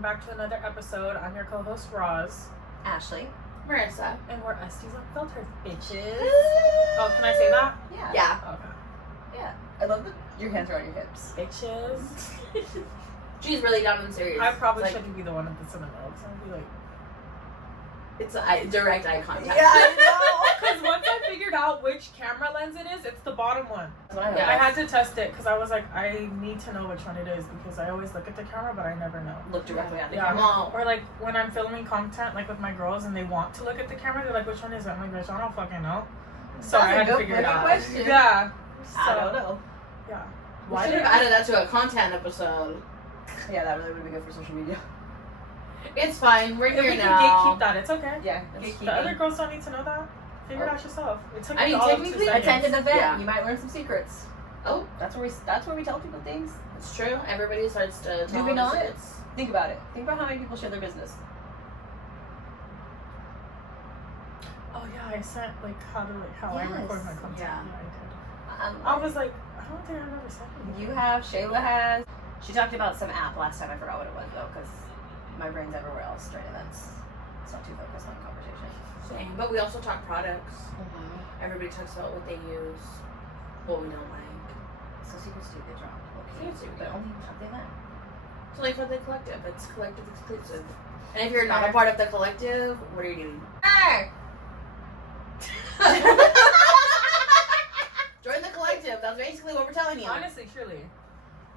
welcome back to another episode. I'm your co-host, Roz. Ashley. Marissa. And we're Esties Unfiltered, bitches. Oh, can I say that? Yeah. Okay. Yeah. I love that your hands are on your hips. Bitches. She's really down and serious. I probably like, shouldn't be the one that's in the middle, because I'd be like... It's direct eye contact. Yeah, I know. Because once I figured out which camera lens it is, it's the bottom one. Yeah. I had to test it, because I was like, I need to know which one it is, because I always look at the camera, but I never know. Look directly at the Yeah. camera. Or like, when I'm filming content, like with my girls, and they want to look at the camera, they're like, which one is it? I'm like, bitch, I don't fucking know. So I had to figure it out. Question. Yeah. I don't know. Yeah. We should have added that to a content episode. Yeah, that really would be good for social media. It's fine. We're If here we can now. gatekeep that, it's okay. Yeah. The other girls don't need to know that. Figure it out yourself. It took me all of 2 technically, seconds. Attend an event. Yeah. You might learn some secrets. Oh, That's where we tell people things. it's true. Everybody starts to tell we us not? it's... Think about it. Think about how many people share their business. Oh yeah, I sent like how I Yes. record my content. Yeah. I did. I was like, I don't think I've ever sent anything. You have. Shayla has. She talked about some app last time. I forgot what it was though, because my brain's everywhere else during events. It's not too focused on conversation. Same. But we also talk products. Everybody talks about what they use, what we don't like. So Secret Stupid dropped. Okay. Secret Stupid. But only at the event. So like for the collective, it's collective exclusive. And if you're not a part of the collective, what are you doing? Hey! Join the collective. That's basically what we're telling you. Honestly, truly.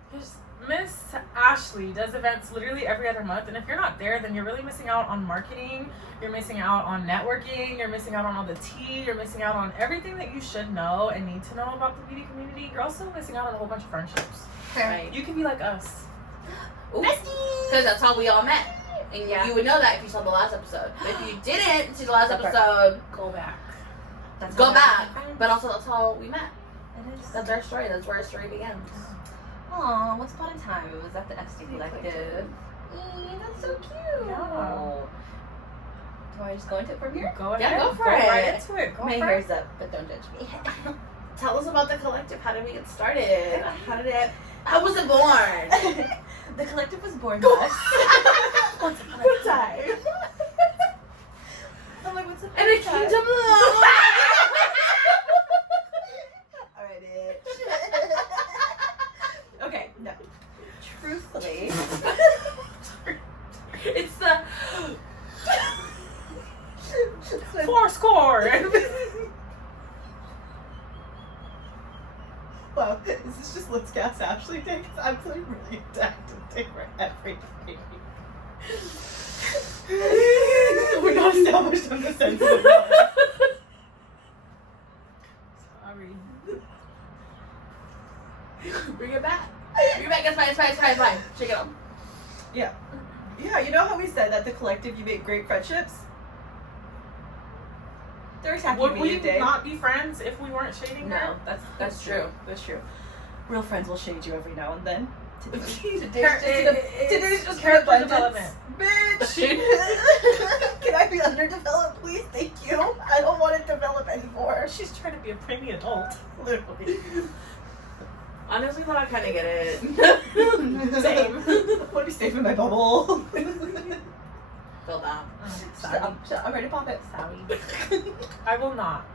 Because Miss Ashley does events literally every other month, and if you're not there, then you're really missing out on marketing, you're missing out on networking, you're missing out on all the tea, you're missing out on everything that you should know and need to know about the beauty community. You're also missing out on a whole bunch of friendships. Right. You can be like us. Because that's how we all met. And you would know that if you saw the last episode. But if you didn't see the last episode, Go back. go back. But also, that's how we met. It is. That's our story. That's where our story begins. Aw, once upon a time it was at the Estie Collective. That's so cute. Yeah. Do I just go into it from here? Go ahead. Yeah, go for Go it. right into it. Go My for hair's it. up, but don't judge me. Tell us about the collective. How did we get started? How was it born? The collective was born by us. Once upon a time. I'm like, what's up? And it came to blow. Alright, okay, no. Truthfully. It's the... Four score. Wow, is this just Let's Gas Ashley Day? Because I'm feeling really attacked today for everything. We're not established on the sensitive level. Sorry. Bring it back. Bring it back. It's fine. Shake it off. Yeah. Yeah, you know how we said that the collective you make great friendships? There's happy Would we meeting day. not be friends if we weren't shading No, her? that's true. That's true. Real friends will shade you every now and then. Today's just character abundance. development. Bitch! Can I be underdeveloped, please? Thank you. I don't want to develop anymore. She's trying to be a preemie adult. Literally. Honestly, though, I kind of get it. Same. I want to be safe in my bubble. Feel that. I'm ready to pop it. Sorry. I will not.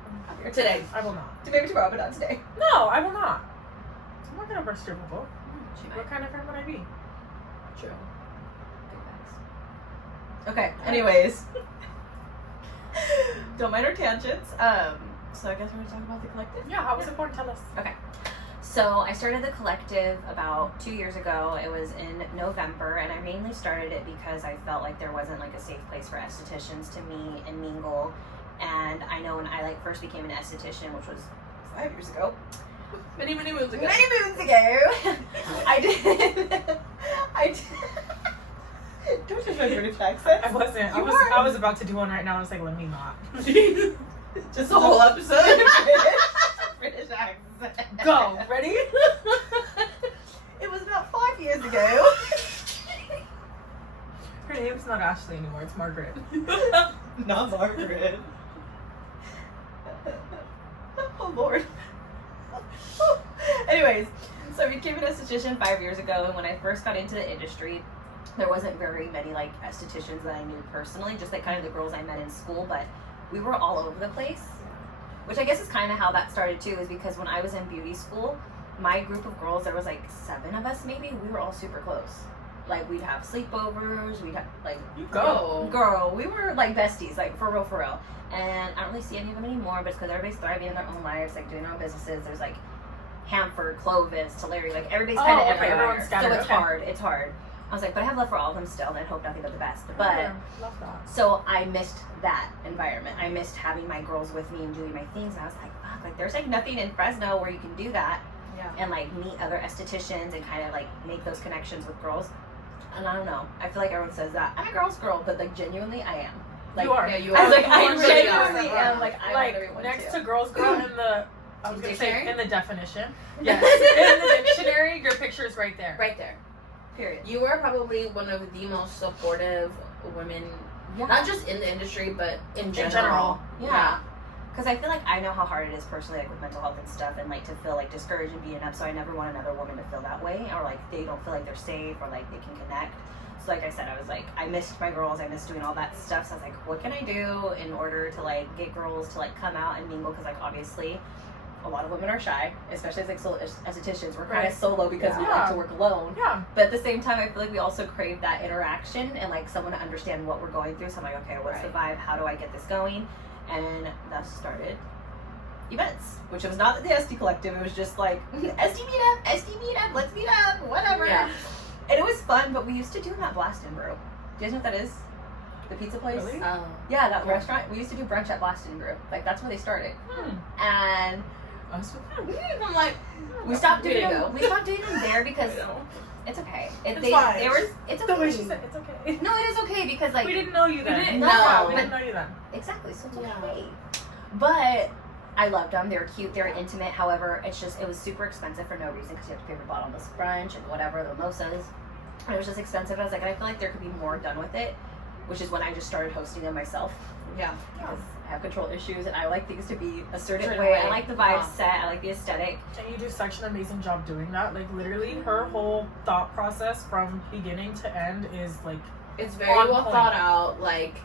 Today. I will not. Maybe tomorrow, but not today. No, I will not. I'm not gonna burst your bubble. What kind of friend would I be? True. Okay, anyways. Don't mind our tangents. So I guess we're gonna talk about the collective. Yeah, how was it born? Tell us. Okay. So I started the collective about 2 years ago. It was in November, and I mainly started it because I felt like there wasn't like a safe place for estheticians to meet and mingle. And I know when I first became an esthetician, which was 5 years ago. Many moons ago. Many moons ago. I did. Don't judge my British accent. I wasn't. I was about to do one right now. I was like, let me not. Just the whole episode. British accent. Go. Ready? It was about 5 years ago. Her name's not Ashley anymore. It's Margaret. Not Margaret. Oh Lord. Anyways, so I became an esthetician 5 years ago, and when I first got into the industry, there wasn't very many like estheticians that I knew personally, just like kind of the girls I met in school, but we were all over the place. Which I guess is kind of how that started too, is because when I was in beauty school, my group of girls, there was like 7 of us maybe, we were all super close. Like we'd have sleepovers, we'd have like girl, we were like besties, like for real. And I don't really see any of them anymore, but it's because everybody's thriving in their own lives, like doing their own businesses. There's like Hanford, Clovis, Tulare, like everybody's kind of everywhere. So it's hard. I was like, but I have love for all of them still, and I hope nothing but the best. But love that. So I missed that environment. I missed having my girls with me and doing my things. And I was like, fuck, like there's like nothing in Fresno where you can do that. Yeah. And like meet other estheticians and kind of like make those connections with girls. And I don't know. I feel like everyone says that I'm a girl's girl, but like genuinely I am. Like, you are. Yeah, you are. I was like, You I really genuinely are. am. Like I want everyone next to. to girls girl in the I was gonna say Dictionary? in the definition. Yes. In the dictionary, your picture is right there. Right there. Period. You were probably one of the most supportive women, Yeah. not just in the industry, but in general. general. Yeah. Because I feel like I know how hard it is personally, like with mental health and stuff, and like to feel like discouraged and beaten up. So I never want another woman to feel that way, or like they don't feel like they're safe, or like they can connect. So like I said, I was like, I missed my girls, I missed doing all that stuff. So I was like, what can I do in order to like get girls to like come out and mingle? Because like obviously, a lot of women are shy, especially as like estheticians. We're kind of solo because we like to work alone. Yeah. But at the same time, I feel like we also crave that interaction and like someone to understand what we're going through. So I'm like, okay, what's the vibe? How do I get this going? And thus started events, which was not the Estie Collective. It was just like Estie meetup, let's meet up, whatever. Yeah. And it was fun, but we used to do that Blast and Brew. Do you guys know what that is? The pizza place? Really? Yeah, that restaurant. We used to do brunch at Blast and Brew. Like that's where they started. And I'm like, we stopped doing Way to them. go. We stopped doing them there because it's okay. It's fine. It's The way okay. she said it's okay. No, it is okay because like We didn't know you then. We didn't know. We but- didn't know you then. exactly, so it's Yeah. okay. But I loved them. They were cute. They were intimate. However, it was super expensive for no reason because you have to pay for bottomless brunch and whatever, the mimosas. And it was just expensive. I was like, I feel like there could be more done with it, which is when I just started hosting them myself. yeah. Because I have control issues and I like things to be a certain Certain way. way. I like the vibe Yeah. set. I like the aesthetic. And you do such an amazing job doing that. Like literally, her whole thought process from beginning to end is like It's very On well point. thought out. Like,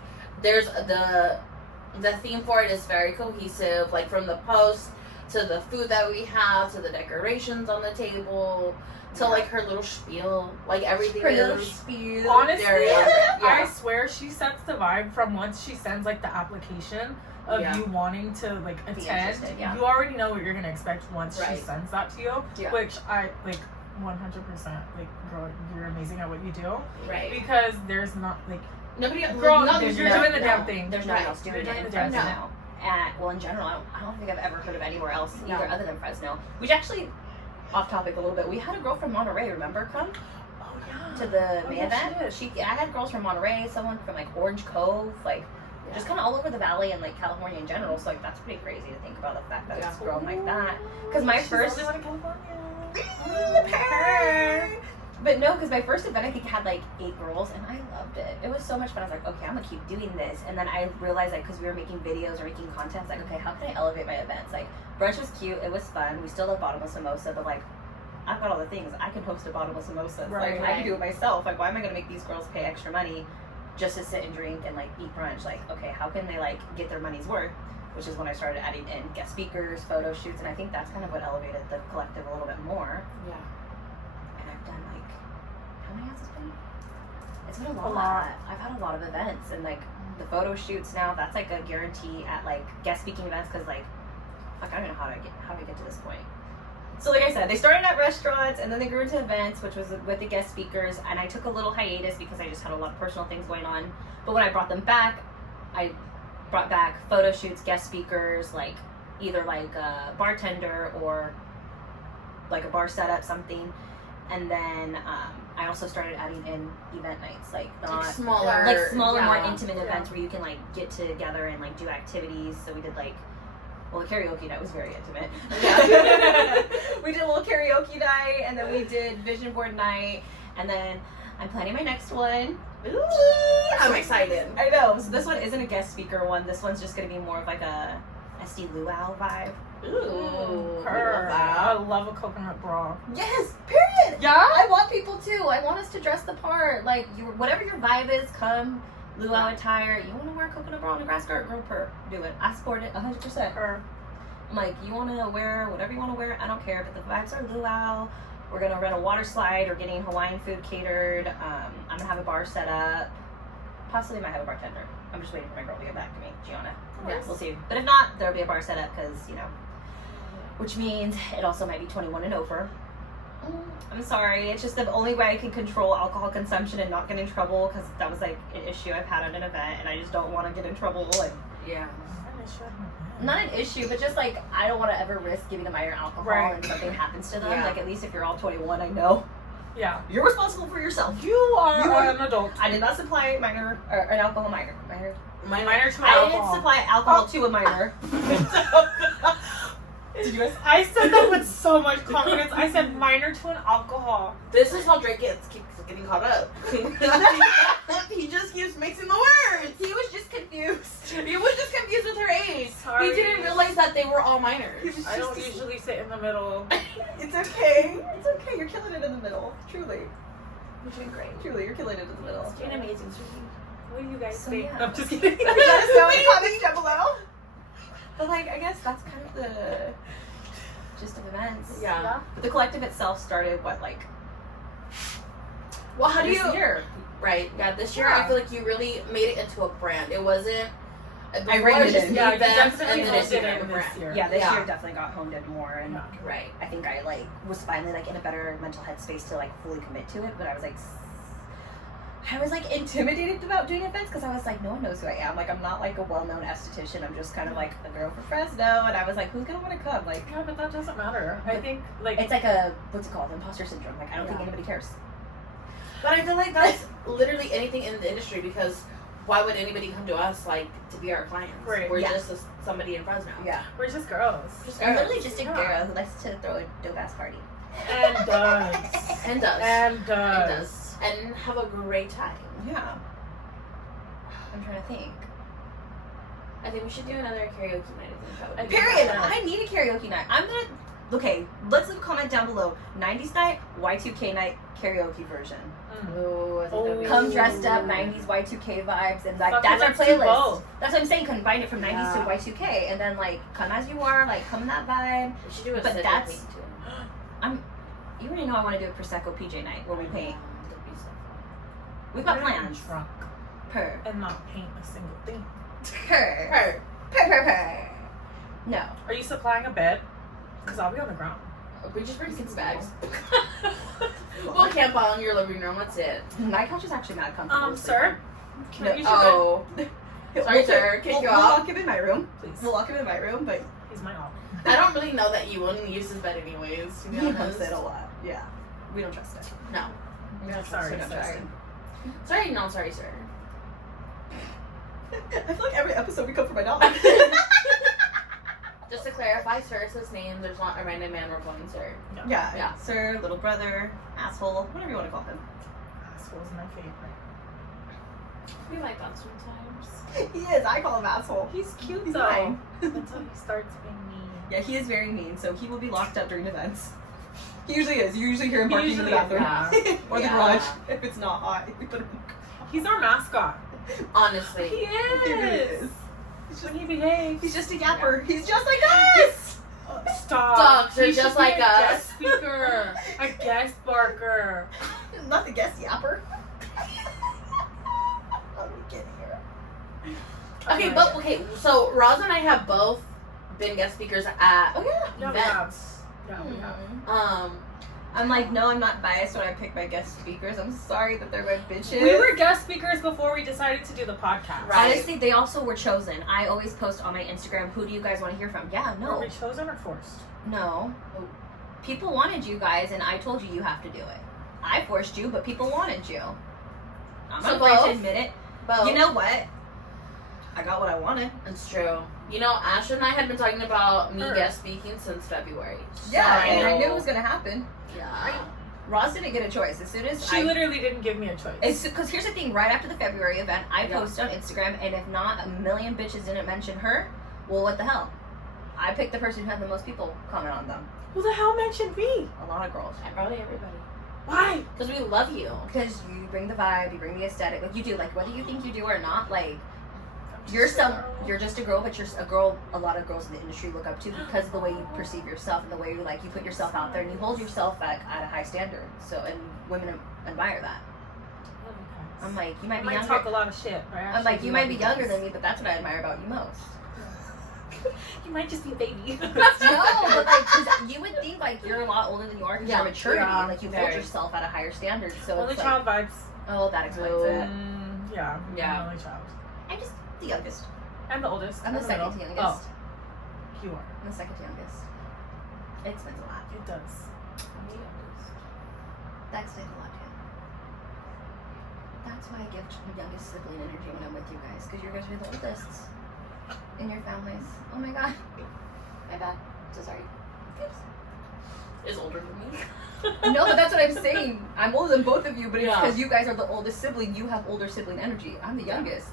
there's the theme for it is very cohesive. Like from the post to the food that we have to the decorations on the table to like her little spiel. Like everything is spiel. honestly. very I yeah. swear she sets the vibe from once she sends like the application of Yeah. you wanting to like Be attend. interested, yeah. You already know what you're gonna expect once she Right. sends that to you. Yeah. Which I like 100%. Like, girl, you're amazing at what you do Right. because there's not like Nobody. girl, no, you're no- doing the no. damn thing. There's no one Right. else doing You're it doing in the damn Fresno. thing. Well, in general, I don't think I've ever heard of anywhere else No. either other than Fresno. Which actually, off topic a little bit, we had a girl from Monterey, remember, come Oh yeah. to the Oh, May yeah, event. she I had girls from Monterey, someone from like Orange Cove, like just kind of all over the valley and like California in general. So like that's pretty crazy to think about the fact that it's grown like that. Because my She's first. the only one in California. But no, because my first event I think had like 8 girls and I loved it. It was so much fun. I was like, okay, I'm gonna keep doing this. And then I realized like because we were making videos or making content, it's like, okay, how can I elevate my events? Like brunch was cute, it was fun. We still have bottomless mimosa, but like I've got all the things. I can host a bottomless mimosa. Right, Like I can do it myself. Like why am I gonna make these girls pay extra money just to sit and drink and like eat brunch? Like okay, how can they like get their money's worth? Which is when I started adding in guest speakers, photo shoots, and I think that's kind of what elevated the collective a little bit more. Yeah. And I've done like, how many has it been? It's been a lot. lot. I've had a lot of events and like the photo shoots now. That's like a guarantee at like guest speaking events because like, fuck, I don't know how to get to this point. So like I said, they started at restaurants and then they grew into events, which was with the guest speakers. And I took a little hiatus because I just had a lot of personal things going on. But when I brought them back, I brought back photo shoots, guest speakers, like either like a bartender or like a bar setup, something. And then I also started adding in event nights, like not Smaller. like smaller, more yeah. intimate events where you can like get together and like do activities. So we did like, well, the karaoke night was very intimate. Yeah. We did a little karaoke night, and then we did vision board night, and then I'm planning my next one. Ooh, I'm excited. I know. So this one isn't a guest speaker one. This one's just gonna be more of like a Estie Luau vibe. Ooh, Her. I wow. love a coconut bra. Yes, period. it. Yeah? I want people too. I want us to dress the part. Like, whatever your vibe is, come. Luau attire. You want to wear a coconut bra and a grass skirt? Girl, do it. I support it 100%. I'm like, you want to wear whatever you want to wear? I don't care. But the vibes are luau. We're going to rent a water slide. We're getting Hawaiian food catered. I'm going to have a bar set up. Possibly might have a bartender. I'm just waiting for my girl to get back to me, Gianna. Yes. We'll see. But if not, there'll be a bar set up because, which means it also might be 21 and over. I'm sorry. It's just the only way I can control alcohol consumption and not get in trouble because that was like an issue I've had at an event and I just don't want to get in trouble. Like, Yeah. not an issue, but just like I don't want to ever risk giving a minor alcohol Right. and something happens to them. Yeah. Like at least if you're all 21, I know Yeah. you're responsible for yourself. You are an adult. I did not supply minor or an alcohol minor. Minor to I alcohol. didn't supply alcohol to a minor. Did you guys? I said that with so much confidence. I said minor to an alcohol. This is how Drake keeps getting caught up. He just keeps mixing the words. He was just confused. He was just confused with her age. Sorry. He didn't realize that they were all minors. I don't usually sit in the middle. It's okay. It's okay. You're killing it in the middle. Truly. You're doing great. Truly, you're killing it in the middle. You're doing amazing, sweetie. What do you guys So, think? yeah. No, I'm just kidding. Let us know in the comments down below. But like, I guess that's kind of the gist of events. Yeah. But the collective itself started Well, how do this you? year? Right. Yeah. This year, Yeah. I feel like you really made it into a brand. It wasn't. I reined it in. Yeah, you events, definitely and then honed it it became in a this brand. year. Yeah, this Yeah. year definitely got honed in more, and Yeah. Right. I think I was finally in a better mental headspace to fully commit to it. But I was intimidated about doing events because I was like, no one knows who I am. Like, I'm not a well-known esthetician. I'm just kind of a girl from Fresno, and I was like, who's gonna want to come? Like, Yeah, but that doesn't matter. I think it's like a what's it called? Imposter syndrome. Like, I don't think Yeah. anybody cares. But I feel like that's literally anything in the industry because why would anybody come to us to be our clients? Right. We're Yeah. just somebody in Fresno. Yeah, we're just girls. I'm literally just a Yeah. girl who likes to throw a dope ass party. And does. And does. And does. And does. And have a great time. Yeah. I'm trying to think. I think we should do another karaoke night. I think that would be Period. Yeah. I need a karaoke night. Okay, let's leave a comment down below. 90s night, Y2K night, karaoke version. Ooh, I think that'd be Come Ooh. dressed up, 90s Y2K vibes, and Fuck it, that's our let's do playlist. both. That's what I'm saying. Combine it from 90s to Yeah. Y2K, and then come as you are, come in that vibe. We should do a But sit that's- thing, too. You already know I want to do a Prosecco PJ night where we paint. That'd be so fun. We've got We're plans. drunk Per. and not paint a single thing. Per. Per. No. Are you supplying a bed? Because I'll be on the ground. We just bring 6 bags. We'll camp out in your living room. That's it. My couch is actually mad comfortable. Sir, can I No. use your bed? Oh. Sorry, sir. Kick you we'll out. lock him in my room. Please. We'll lock him in my room, but He's my all. I don't really know that you only use his bed anyways, to be he honest. knows it a lot. Yeah. We don't trust it. No. Yeah, sorry, We don't sorry. trust it. Sorry, no, sorry, sir. I feel like every episode we come for my dog. Just to clarify, sir is his name. There's not a random man we're calling sir. Yeah. Yeah. Sir, little brother, asshole, whatever you want to call him. Asshole's my favorite. We like that sometimes. He is. I call him asshole. He's cute He's though. mine. Until he starts being mean. Yeah, he is very mean, so he will be locked up during events. He usually is. You usually hear him He barking in the usually is, bathroom. or the Yeah. garage. If it's not hot, we put him in He's our mascot. Honestly. He the is. When he behaves. He's just a yapper. He's just like us! Stop. Dogs are He just should be like a us. Guest speaker. A guest barker. Not the guest yapper. What are we getting here? Okay, so Roz and I have both been guest speakers at Oh, yeah. Yeah, we have. events. Yeah, we have. I'm like, no, I'm not biased when I pick my guest speakers. I'm sorry that they're my bitches. We were guest speakers before we decided to do the podcast. Right. Honestly, they also were chosen. I always post on my Instagram, who do you guys want to hear from? Yeah, Were no. we chosen or forced? No. People wanted you guys, and I told you have to do it. I forced you, but people wanted you. I'm So not afraid both? to admit it. Both. You know what? I got what I wanted. It's true. You know, Ash and I had been talking about me Sure. guest speaking since February. Yeah, and I knew it So- was going to happen. Yeah. Ross didn't get a choice. As soon as She literally didn't give me a choice. Because here's the thing, right after the February event, I Yeah. posted on Instagram, and if not, a million bitches didn't mention her, well, what the hell? I picked the person who had the most people comment on them. Who the hell mentioned me? A lot of girls. Probably everybody. Why? Because we love you. Because you bring the vibe, you bring the aesthetic. Like you do, like whether you think you do or not, like you're just a girl, but you're a girl a lot of girls in the industry look up to because of the way you perceive yourself and the way you like you put yourself out there and you hold yourself at a high standard. So and women admire that. I'm like, you might be younger. Talk a lot of shit. I'm like, you might be younger than me, but that's what I admire about you most. You might just be a baby. No, but like, cause you would think like you're a lot older than you are because your maturity, like you hold yourself at a higher standard. So only it's child like, vibes. oh, that explains it. Yeah. Yeah. Only child. I'm just the youngest. I'm the oldest. I'm the second to youngest. Oh, you are. I'm the second to youngest. It explains a lot. It does. That explains a lot too. That's why I give the youngest sibling energy when I'm with you guys, because you guys are the oldest in your families. Oh my god. My bad. So sorry. Oops. Is older than me. No, but that's what I'm saying. I'm older than both of you, but it's Yeah. because you guys are the oldest sibling. You have older sibling energy. I'm the youngest.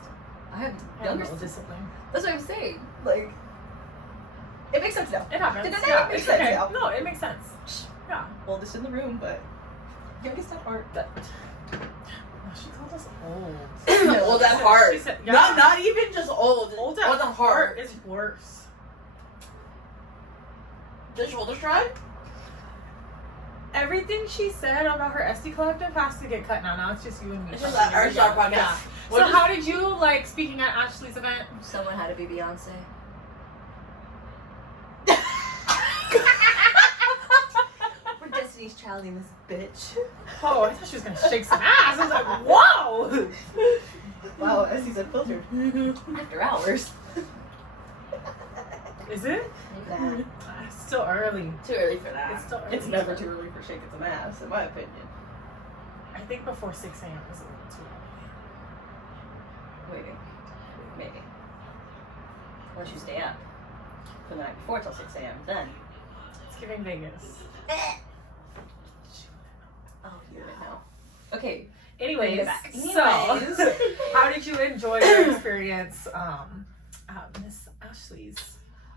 I have younger no discipline. That's what I'm saying. Like, it makes sense now. It happens. Did it Yeah, make it's sense okay. now? No, it makes sense. Yeah. Oldest in the room, but youngest at heart. She called us old. Old at heart. She said, yeah. Not even just old. Old at heart is worse. The shoulder shrug? Everything she said about her Estie collective has to get cut now. Now it's just you and me. It's just our podcast. Yeah. So how did you like speaking at Ashley's event? Someone had to be Beyonce. We're Destiny's Child in this bitch. Oh, I thought she was gonna shake some ass. I was like, whoa! Wow, Esties Unfiltered. After hours. Is it? Nah. It's still early. Too early for that. It's still early. It's never too early for shaking some ass, in my opinion. I think before 6 a.m. is a little too early. Maybe. Once you stay up for the night before till 6 a.m., then. It's giving Vegas. Oh, you would know. Okay. Anyways, Back. so how did you enjoy your experience at Miss Ashley's?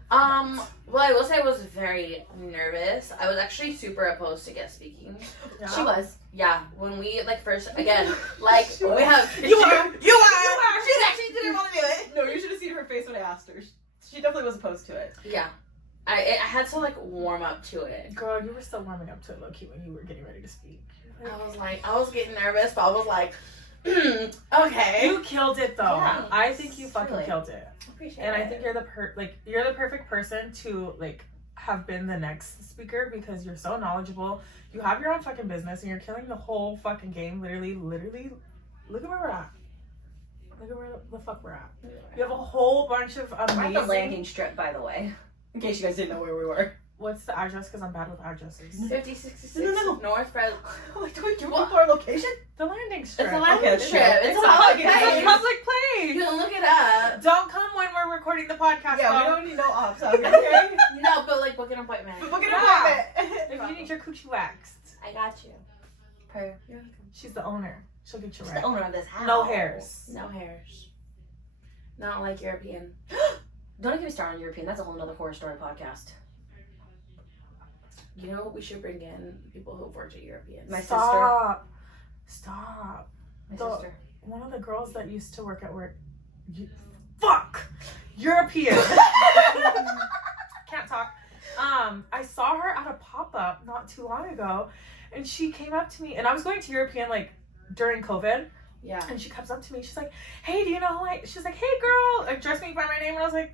Well, I will say I was very nervous. I was actually super opposed to guest speaking. Yeah. She was. Yeah, when we first again, like She we was. have You are. She actually didn't want to do it. No, you should have seen her face when I asked her. She definitely was opposed to it. Yeah, I had to like warm up to it. Girl, you were still warming up to it low-key when you were getting ready to speak. I was getting nervous, but I was like, okay. You killed it though. Yeah, I think you fucking really. killed it. Appreciate And it. I think you're the perfect person to like have been the next speaker because you're so knowledgeable. You have your own fucking business and you're killing the whole fucking game. Literally, look at where we're at. Look at where the fuck we're at. You have a whole bunch of We're at the amazing. landing strip, by the way. In case you guys didn't know where we were. What's the address? Because I'm bad with addresses. 5066 No. North Fred. Like, do we give What? people our location? The landing strip. It's a landing Okay, strip. It's a It's public a place. public You place. can look it up. Don't come when we're recording the podcast. Yeah, we though. don't need no ops, okay? No, but like book an appointment. But book an Yeah. appointment. If you need your coochie waxed, I got you. Per. she's the owner. She'll get you She's right. the owner of this house. No hairs. No hairs. Not like European. Don't get me started on European. That's a whole nother horror story podcast. You know, we should bring in people who've worked at Europeans. My Stop. My The- sister. One of the girls that used to work at work. Fuck! European. Can't talk. I saw her at a pop-up not too long ago, and she came up to me, and I was going to European like during COVID, Yeah. and she comes up to me, she's like, "Hey, do you know who I?" She's like, "Hey, girl," addressed me by my name, and I was like,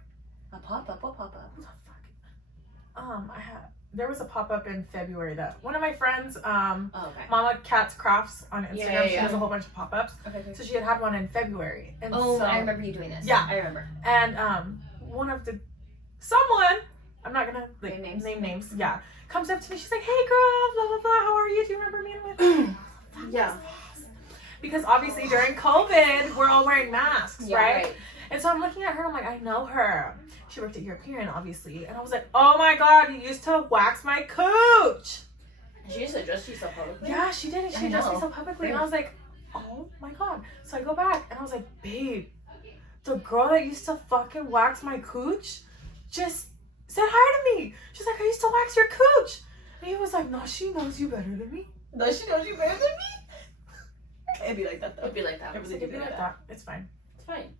A pop-up? What pop-up? "What the fuck?" There was a pop-up in February that one of my friends, Oh, okay. Mama Cat's Crafts on Instagram, Yeah. she has a whole bunch of pop-ups. Okay. So she had one in February, and Oh, so, I remember you doing this. Yeah. I remember. and one of the someone, I'm not gonna like Name names? name names, yeah, comes up to me. She's like, "Hey, girl, blah blah blah. How are you? Do you remember me?" And I'm like, Yeah. because obviously during COVID, we're all wearing masks, Yeah, right? And so I'm looking at her. I'm like, I know her. She worked at European, obviously, and I was like, "Oh my god, you used to wax my cooch." She used to address you so publicly. Yeah, she did it. She I addressed me know. so publicly, and I was like, "Oh my god!" So I go back, and I was like, "Babe, the girl that used to fucking wax my cooch just said hi to me. She's like, I used to wax your cooch." And he was like, "No, she knows you better than me." Does she know she's better than me? It'd be like that though. It'd be like that. It really It'd do be like that. It's fine. It's fine.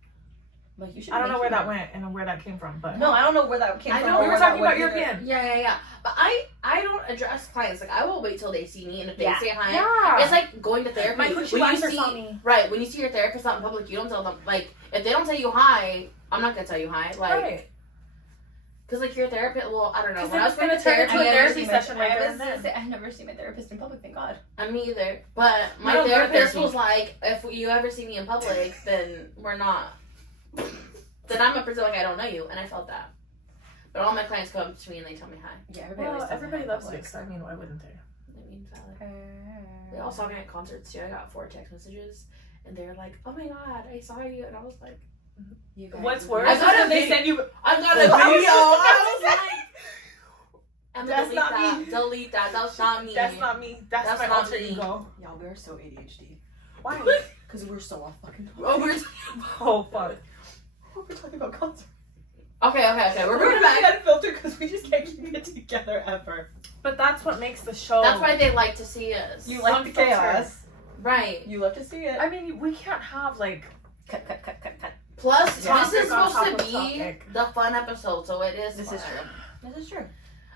Like, you should I don't know where that went. went and where that came from, but No, I don't know where that came I from. know or we were where that talking about went either. European. Yeah. But I don't address clients. Like, I will wait till they see me, and if they Yeah. say hi, Yeah. it's like going to therapy. My coochie when you waxer see, saw me. right, when you see your therapist out in public, you don't tell them, like, if they don't tell you hi, I'm not gonna tell you hi. Like, Right. because, like, your therapist, well, I don't know. Because When I was it's going to gonna turn therapy, into a I never therapy see my- session right I there was and gonna then. say, I never see my therapist in public, thank God. me either. But my No, therapist therapy. was like, if you ever see me in public, then we're not. Then I'm a person like I don't know you, and I felt that. But all my clients come to me and they tell me hi. Yeah, Well, everybody loves you, so I mean, why wouldn't they? I mean, valid. They all saw me at concerts too. I got 4 text messages, and they were like, "Oh my god, I saw you," and I was like, You guys What's are worse I is got a when they video. send you. "I got a I was video." just I was like, "Emma, That's delete not that. me. Delete that. That's not me." That's not me. That's That's my not alter me. ego. Y'all, we are so ADHD. Why? Because we're so off fucking topic. Oh, we're Oh fuck. We're talking about concerts. okay. We're We're bringing it really back. unfiltered because we just can't keep it together ever. But that's what makes the show. That's why they like to see us. You like the Unfiltered. chaos. Right. You love to see it. I mean, we can't have like. Cut. Plus, Yeah. this is Topic on supposed to top of be topic. the fun episode, so it is. This is fun. true. This is true.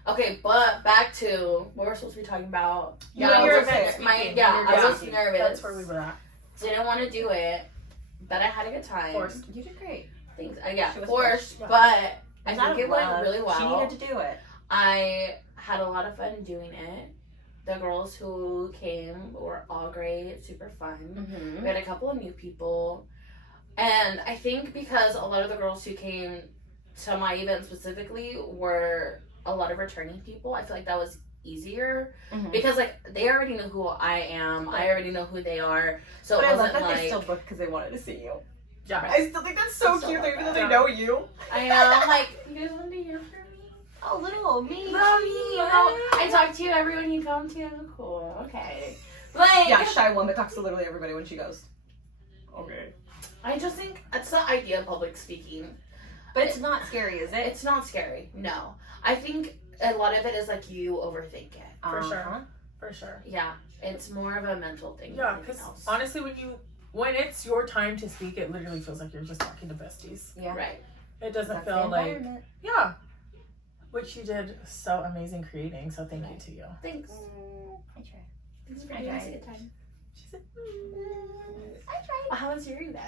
Okay, but back to what we're supposed to be talking about. You I and your was- event my speaking. yeah, Your I event was speaking. nervous. That's where we were at. Didn't want to do it, but I had a good time. Forced. You did great. Things, yeah, She was forced, forced. but I It's out think of it went love. really well. She needed to do it. I had a lot of fun doing it. The girls who came were all great, super fun. Mm-hmm. We had a couple of new people. And I think because a lot of the girls who came to my event specifically were a lot of returning people, I feel like that was easier. Mhm. Because, like, they already know who I am. I already know who they are. So But it I love wasn't that they like... still booked because they wanted to see you. Yeah. I still think that's so I still cute, love even though that. they know you. I am like, you guys want to be here for me? Oh, little me. You know, I talk to you everyone you come to. Cool, okay. Like, Yeah, shy one that talks to literally everybody when she goes. Okay. I just think it's the idea of public speaking. But it's not scary, is it? It's not scary. No. I think a lot of it is like you overthink it. For Uh-huh. sure. For sure. Yeah. It's more of a mental thing. Yeah, than anything because else. honestly, when it's your time to speak, it literally feels like you're just talking to besties. Yeah. Right. It doesn't That's the feel like environment. yeah, which you did so amazing creating. So thank you to you. Thanks. I tried. Thanks for I giving us a tried. good time. She said, I tried. Well, how was your event?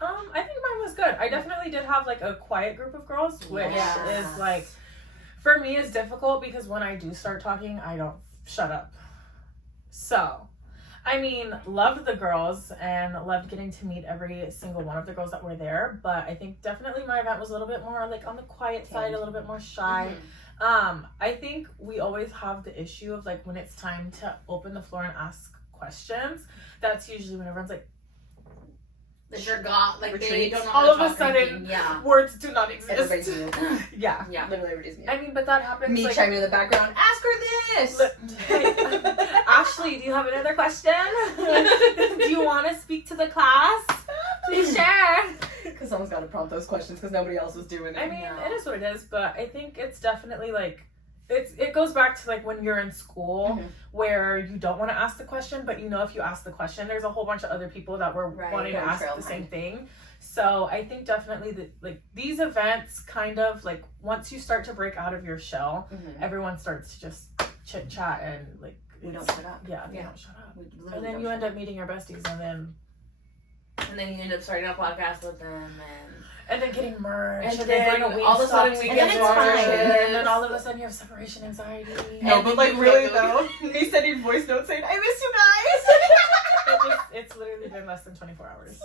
I think mine was good. I definitely did have like a quiet group of girls, which Yes. is like for me is difficult because when I do start talking, I don't shut up. So, I mean, loved the girls and loved getting to meet every single one of the girls that were there. But I think definitely my event was a little bit more like on the quiet side, a little bit more shy. I think we always have the issue of like when it's time to open the floor and ask questions. That's usually when everyone's like, They forgot, like, they Retreat. don't know all how of to a talk sudden, thinking. Yeah. words do not exist. Everybody's mute. Yeah. Yeah. Literally everybody's mute. I mean, but that happens. Me like, chiming in the background. Ask her this. Ashley, do you have another question? Do you want to speak to the class? Please share. Because someone's got to prompt those questions because nobody else was doing it. I mean, No. it is what it is, but I think it's definitely like it goes back to like when you're in school Mhm. where you don't want to ask the question, but you know if you ask the question, there's a whole bunch of other people that were Right, wanting to going ask trail the same mind. thing. So I think definitely that like these events kind of like once you start to break out of your shell, Mhm. everyone starts to just chit chat and like We don't it's- shut up. Yeah, they Yeah. don't shut up. We And literally then don't you shut end up meeting your besties And then you end up starting a podcast with them, and then getting merch And and, then then going to all of a sudden Wingstop we to get get sponsorships. merch, and then all of a sudden you have separation anxiety. No, And but then like you really feel though, me sending voice notes saying, I miss you guys. It's literally been less than 24 hours.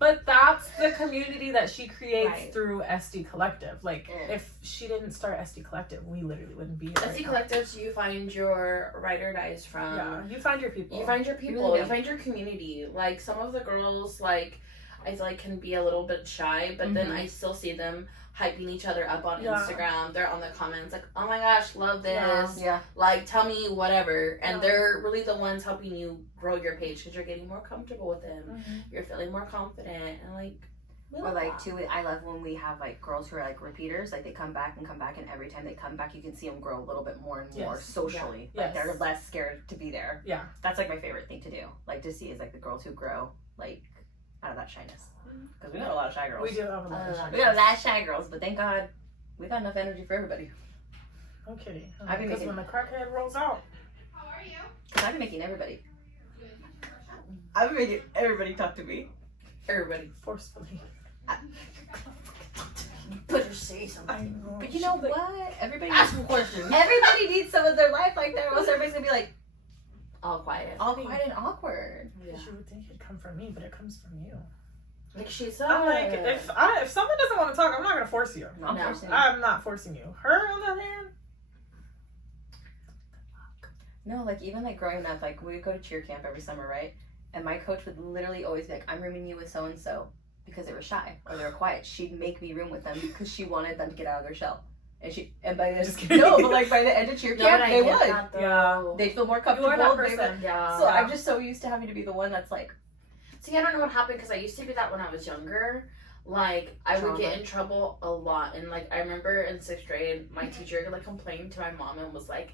But that's the community that she creates Right. through Estie Collective. Like, Yeah. if she didn't start Estie Collective, we literally wouldn't be here. Estie Collectives, you find your ride or dies from. Yeah, you find your people. You find your people. really You do. find your community. Like, some of the girls, like, I feel like can be a little bit shy, but then Mhm. I still see them hyping each other up on Yeah. Instagram. They're on the comments like, oh my gosh, love this. Yeah. Like, tell me whatever. And Yeah. they're really the ones helping you grow your page because you're getting more comfortable with them. Mhm. You're feeling more confident. And, like, Or like too, I love when we have like girls who are like repeaters, like they come back, and every time they come back, you can see them grow a little bit more and more Yes. socially. Yeah. Like they're less scared to be there. Yeah. That's like my favorite thing to do. Like to see is like the girls who grow like out of that shyness. Because we got a lot of shy girls. We do have a lot of shy We got a lot of shy girls, but thank God we got enough energy for everybody. No kidding. I've been Because making- when the crackhead rolls out. Because I've been making everybody. I've been making everybody talk to me. Everybody. Forcefully. Better say I something. know. But you know what? Everybody Ask some questions. everybody needs some of their life like that, or else everybody's gonna be like All quiet. all quiet and awkward. Because you would think it'd come from me, but it comes from you. Like she said. I'm like, if someone doesn't want to talk, I'm not gonna force you. Not No. forcing you. I'm not forcing you. Her, on the other hand, No, like even like growing up, like we would go to cheer camp every summer, right? And my coach would literally always be like, "I'm rooming you with so and so," because they were shy or they were quiet. She'd make me room with them because she wanted them to get out of their shell. And by the Just kidding. no, but like by the end of cheer camp, they would. Yeah. They'd feel more you comfortable. are that They would- person. Yeah. So I'm just so used to having to be the one that's like, See, I don't know what happened because I used to be that when I was younger. Like, I would get in trouble a lot. And, like, I remember in 6th grade, my teacher, like, complained to my mom and was like,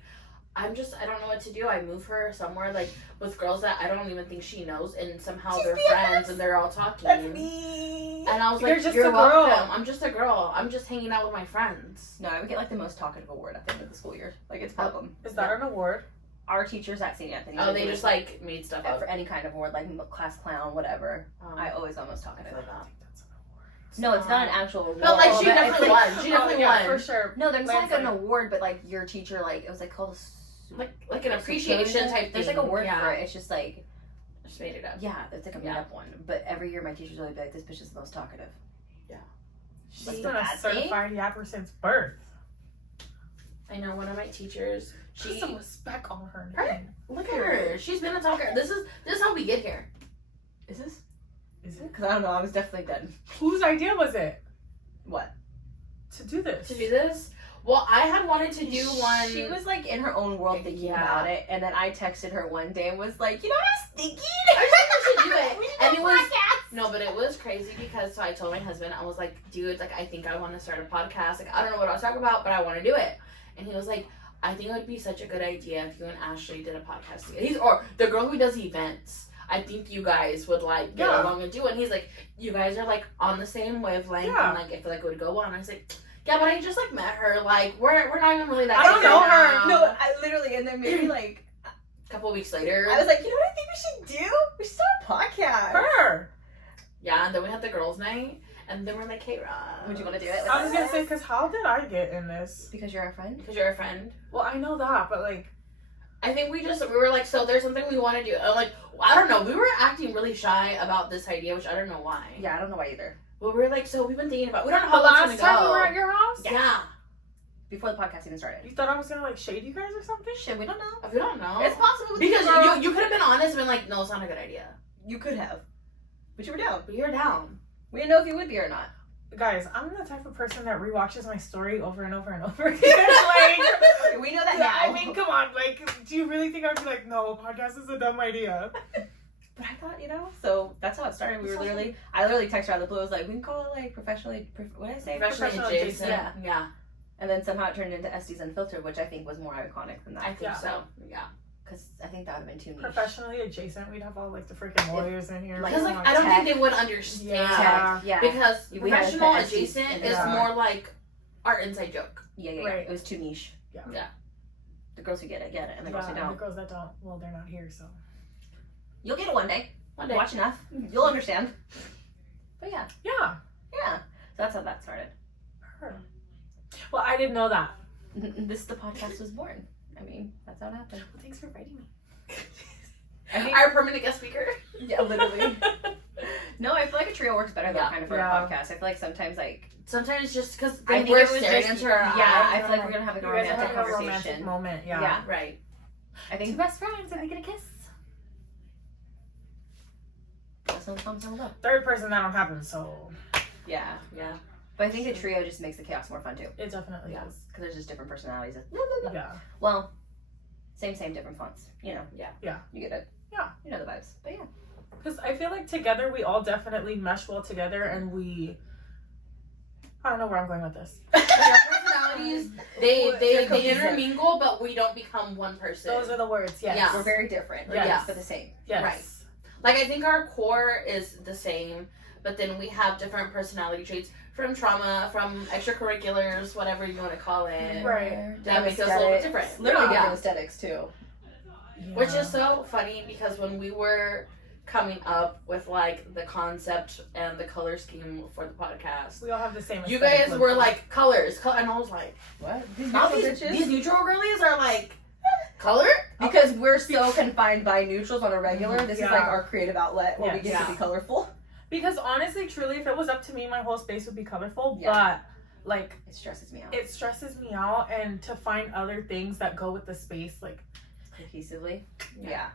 I don't know what to do. I move her somewhere, like, with girls that I don't even think she knows. And somehow they're friends and they're all talking. That's me. And I was You're like, just you're a girl. welcome. I'm just a girl. I'm just hanging out with my friends. no, I would get like the most talkative award at the end of the school year. Like it's problem. Is that an award? Our teachers at St. Anthony. Oh, would they do just, it like, made stuff up. for any kind of award, like class clown, whatever. I always got most I talkative. feel like that. I think that's an award. No, it's not an actual award. But, like, she but it's definitely like- won. She definitely yeah, won. for sure. No, there's Mine's like an like- award, but like your teacher, like it was like called Like an appreciation type thing. There's like a word Yeah. for it. It's just like Just made it up. yeah, it's like a made up one. But every year my teachers would be like, "This bitch is the most talkative." She's Like been the a bad certified yapper since birth. I know one of my teachers. Put She some respect on her Right? name. look at her. She's been a talker. This is how we get here. Is this? Is it? Because I don't know. I was definitely done. Whose idea was it What? to do this? To do this. Well, I had wanted to do one. She was like in her own world thinking Yeah. about it, and then I texted her one day and was like, "You know what I was thinking? I think I should do it. We should And do it a was podcast." no, but it was crazy because so I told my husband, I was like, dude, like I think I want to start a podcast. Like I don't know what I was talking about, but I want to do it. And he was like, I think it would be such a good idea if you and Ashley did a podcast together. Or the girl who does events. I think you guys would like get Yeah. along and do it. And he's like, you guys are like on the same wavelength, Yeah. and like I feel like it would go well. And I was like, yeah, but I just like met her. Like we're not even really that. I don't good know now. her. No, I literally, and then maybe like A couple weeks later, I was like, "You know what I think we should do? We should start a podcast." Her. yeah, and then we had the girls' night, and then we're like, hey, Rob, Would you want to do it? I was gonna say, because how did I get in this? Because you're our friend. because you're a friend. Well, I know that, but like, I think we were like, so there's something we want to do. I'm like, I don't know. We were acting really shy about this idea, which I don't know why. Yeah, I don't know why either. But we were like, so we've been thinking about. We don't know the how that's last gonna time go. we were at your house, Yeah. Before the podcast even started. you thought I was gonna like shade you guys or something? Shit, we don't know. We don't know. It's possible with because girl. you could have been honest and been like, no, it's not a good idea. You could have, but you were down. But you're down. We didn't know if you would be or not. Guys, I'm the type of person that rewatches my story over and over and over again. Like, We know that now. I mean, come on. Like, do you really think I'd be like, no, a podcast is a dumb idea? But I thought, so that's how it started. I literally texted her out of the blue. I was like, we can call it like professionally, what did I say? Professional adjacent. adjacent. Yeah. And then somehow it turned into Esties Unfiltered, which I think was more iconic than I that. think Yeah. so. Yeah. Because I think that would have been too niche. Professionally adjacent, we'd have all like the freaking lawyers in here. Like, Because like I don't tech. think they would understand. Yeah. Yeah. Because We had to professional put Esties adjacent in is there. more like our inside joke. Yeah. Right. It was too niche. Yeah. Yeah. The girls who get it, and the girls who The don't. girls that don't, well, they're not here, so. You'll get it one day. One day. Watch enough. You'll understand. But yeah. Yeah. So that's how that started. Her. Well, I didn't know that. The podcast was born. I mean, that's how it happened. Well, thanks for writing me. I think, Our permanent guest speaker. yeah, literally. No, I feel like a trio works better than Yeah. kind of for Yeah. a podcast. I feel like sometimes like Sometimes just because I think we're it was staring just into her eyes. yeah. I feel like we're gonna have like a You guys are romantic having a romantic conversation. moment, yeah. Yeah. Right. I think best friends and they get a kiss. that's no thumbs down below. Third person, that don't happen, so Yeah. Yeah. But I think the trio just makes the chaos more fun too, it definitely Yeah. is. because there's just different personalities. Yeah. Well, same, different fonts. Yeah. Yeah. You get it. Yeah. You know the vibes. But yeah. Because I feel like together we all definitely mesh well together, and I don't know where I'm going with this. Like our personalities, they cohesive. intermingle, but we don't become one person. Those are the words. Yes. Yeah. We're very different, Yes. but the same. Yes. Right. Like, I think our core is the same, but then we have different personality traits from trauma, from extracurriculars, whatever you want to call it. Right. That makes us a little bit different. Literally Yeah. different aesthetics too. Yeah. Which is so funny because when we were coming up with like the concept and the color scheme for the podcast, we all have the same. you aesthetic guys look. were like colors, and I was like, What? now these neutral girlies are like color? Because we're so confined by neutrals on a regular, this is Yeah. like our creative outlet where we Yes. get to be colorful. Because honestly, truly, if it was up to me, my whole space would be colorful. Yeah. But like, It stresses me out. it stresses me out, and to find other things that go with the space, like. Cohesively. Yeah. Yeah.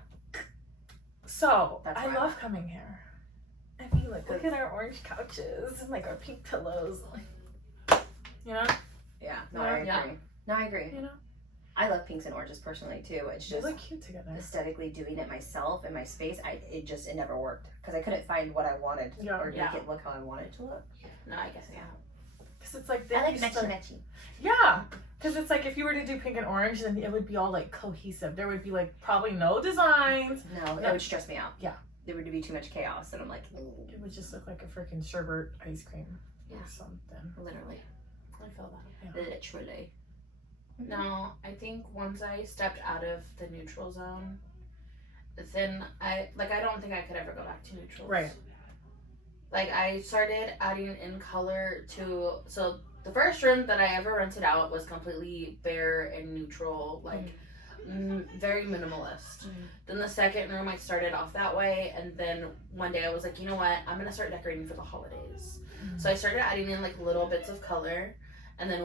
So That's I why. love coming here. I mean, like, look at our orange couches and like our pink pillows. You know. Yeah. No, I agree. Yeah. No, I agree. You know. I love pinks and oranges personally too. It's They just look cute together. aesthetically doing it myself in my space. It never worked because I couldn't find what I wanted Yeah. or Yeah. make it look how I wanted it to look. No, I guess yeah. Because it's like I like these matchy matchy. Yeah. Because it's like if you were to do pink and orange, then it would be all like cohesive. There would be like probably no designs. No, it would stress me out. Yeah. There would be too much chaos, and I'm like, It would just look like a freaking sherbet ice cream Yeah. or something. Literally. I feel that. Yeah. literally. No, I think once I stepped out of the neutral zone, then I don't think I could ever go back to neutrals. Right. Like I started adding in color to the first room that I ever rented out was completely bare and neutral, like very minimalist. Then the second room I started off that way, and then one day I was like, you know what, I'm gonna start decorating for the holidays. So I started adding in like little bits of color, and then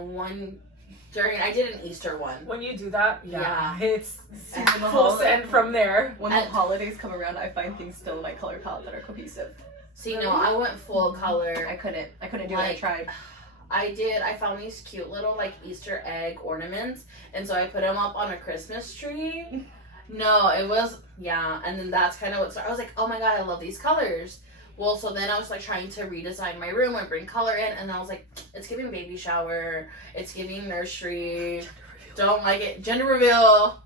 I did an Easter one. When you do that, Yeah. it's And the full holiday- send from there. When the holidays come around, I find things still in my color palette that are cohesive. See, no, I went full color. I couldn't do it. Like, I tried. I found these cute little like Easter egg ornaments, and so I put them up on a Christmas tree. No, it was, yeah, and then that's kind of what started. I was like, oh my god, I love these colors. Well, so then I was like trying to redesign my room and bring color in, and I was like, it's giving baby shower, it's giving nursery, don't like it, gender reveal.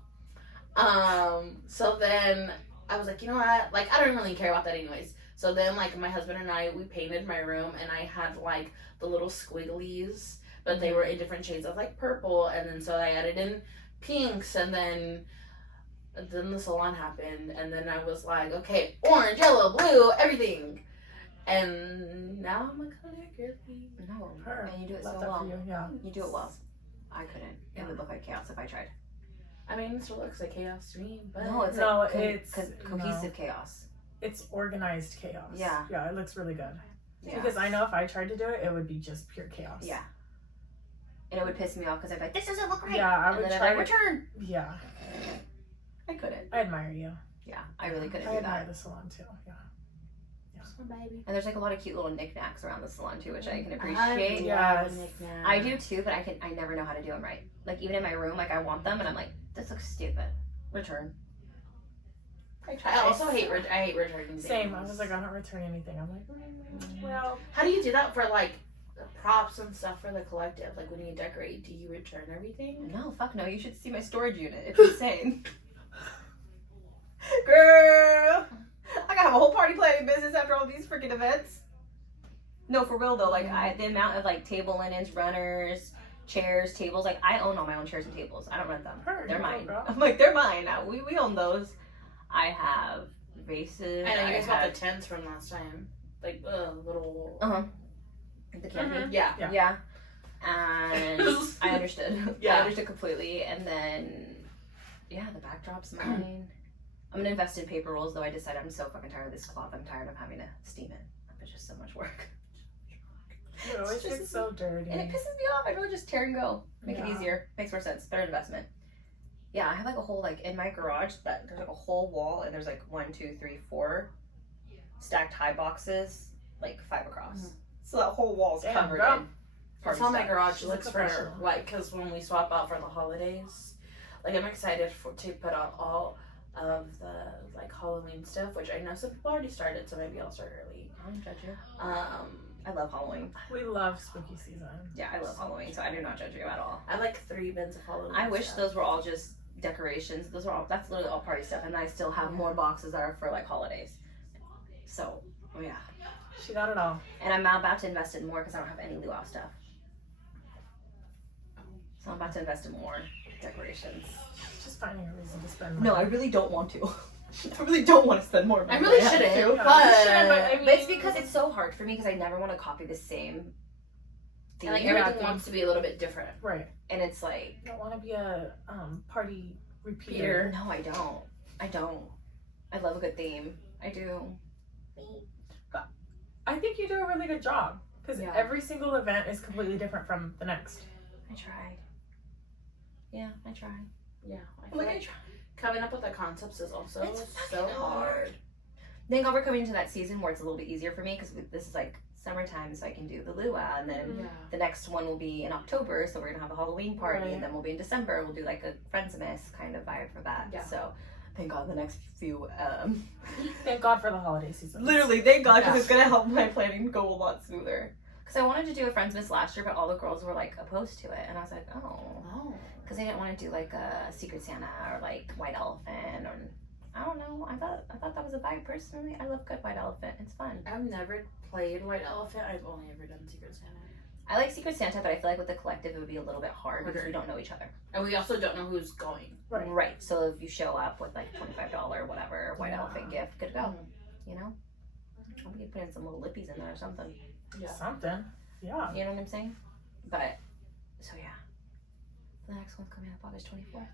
So then I was like, you know what, like I don't really care about that anyways. So then like my husband and I, we painted my room, and I had like the little squigglies, but they were in different shades of like purple, and then so I added in pinks, and then the salon happened, and then I was like, okay, orange, yellow, blue, everything. And now I'm a color girly. No, Her. and you do it Love so that well. for you, yeah. You do it well. I couldn't. It would look like chaos if I tried. I mean, it still looks like chaos to me, but No, it's No, like it's- cohesive chaos. It's organized chaos. Yeah. Yeah, it looks really good. Yeah. Because I know if I tried to do it, it would be just pure chaos. Yeah. And it would piss me off because I'd be like, this doesn't look right. Yeah, I and would then try I'd to. like, return. Yeah, I couldn't. I admire you. Yeah, I really couldn't I do admire that. the salon too. Yeah. oh, baby. And there's like a lot of cute little knickknacks around the salon too, which I can I appreciate. Yeah. love a knick-knack. I do too, but I never know how to do them right. Like even in my room, like I want them, and I'm like, this looks stupid. Return. I also hate returning things. Same. I was like, I don't return anything. I'm like, well, How do you do that for like the props and stuff for the collective? Like when you decorate, do you return everything? No, fuck no. You should see my storage unit. It's insane. Girl, I gotta have a whole party planning business after all these freaking events. No, for real though. Like the amount of like table linens, runners, chairs, tables. Like I own all my own chairs and tables. I don't rent them. They're you mine. girl. I'm like, they're mine now. We own those. I have vases. I know you guys got have the tents from last time, like little. the candy. Yeah. Yeah. And I understood. Yeah. I understood completely. And then, yeah, the backdrop's mine. I'm gonna invest in paper rolls, though I decided I'm so fucking tired of this cloth. I'm tired of having to steam it. It's just so much work. it always It's just- gets so dirty. And it pisses me off. I'd rather just tear and go. Make it Yeah. easier. Makes more sense. Better investment. Yeah, I have like a whole, like, in my garage, that there's like a whole wall, and there's like 1, 2, 3, 4 stacked high boxes, like 5 across. So that whole wall's Damn, covered girl. in That's party how my stuff. garage She's looks a for professional. like, because when we swap out for the holidays, like I'm excited to put out all of the like Halloween stuff, which I know some people already started, so maybe I'll start early. I don't judge you. Um, I love Halloween. We love spooky season. Yeah, I love Halloween, so I do not judge you at all. I have like 3 bins of Halloween. I wish stuff. those were all just decorations. That's literally all party stuff, and I still have more boxes that are for like holidays. So, oh yeah. She got it all. And I'm about to invest in more because I don't have any luau stuff. So I'm about to invest in more decorations. Just finding a reason to spend money. No, I really don't want to. I really don't want to spend more money. I really than shouldn't, have to. but, You should, but I mean, But it's because it's so hard for me because I never want to copy the same theme. And like Yeah, everything things- wants to be a little bit different. right. And it's like, You don't want to be a party repeater. no, I don't. I don't. I love a good theme. I do. I think you do a really good job because Yeah. every single event is completely different from the next. I tried. Yeah, I tried. Yeah, I feel like coming up with the concepts is also It's so fucking hard. Thank God we're coming into that season where it's a little bit easier for me because this is like summertime, so I can do the luau, and then Yeah. the next one will be in October, so we're gonna have a Halloween party, Right. and then we'll be in December. We'll do like a Friendsmas kind of vibe for that. Yeah. So thank God the next few. Thank God for the holiday season. Literally, thank God, because Yeah. it's gonna help my planning go a lot smoother. Because I wanted to do a Friendsmas last year, but all the girls were like opposed to it, and I was like, oh, Oh. because they didn't want to do like a Secret Santa or like White Elephant, or I don't know. I thought that was a vibe personally. I love good White Elephant. It's fun. I've never played White Elephant. I've only ever done Secret Santa. I like Secret Santa, but I feel like with the collective it would be a little bit hard because Harder. we don't know each other. And we also don't know who's going. Right. So if you show up with like $25 whatever White Yeah. Elephant gift, good to go. Mhm. You know, I'm gonna put in some little lippies in there or something. Yeah. Something. Yeah. You know what I'm saying? But so yeah, the next one's coming up August 24th.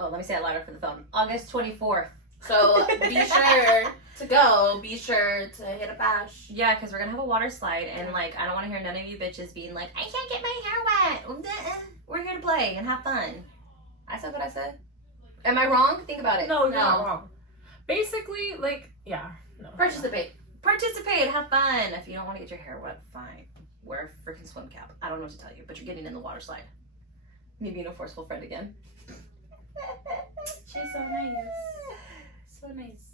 Oh, let me say it louder for the phone. August 24th. So be sure to go. Be sure to hit a bash. Yeah, because we're gonna have a water slide, and like I don't want to hear none of you bitches being like, I can't get my hair wet. We're here to play and have fun. I said what I said. Am I wrong? Think about it. No, you're No. not wrong. Basically, like, yeah. No. Participate. Participate, have fun. If you don't want to get your hair wet, fine. Wear a freaking swim cap. I don't know what to tell you, but you're getting in the water slide. Me being a forceful friend again. She's so nice. So nice.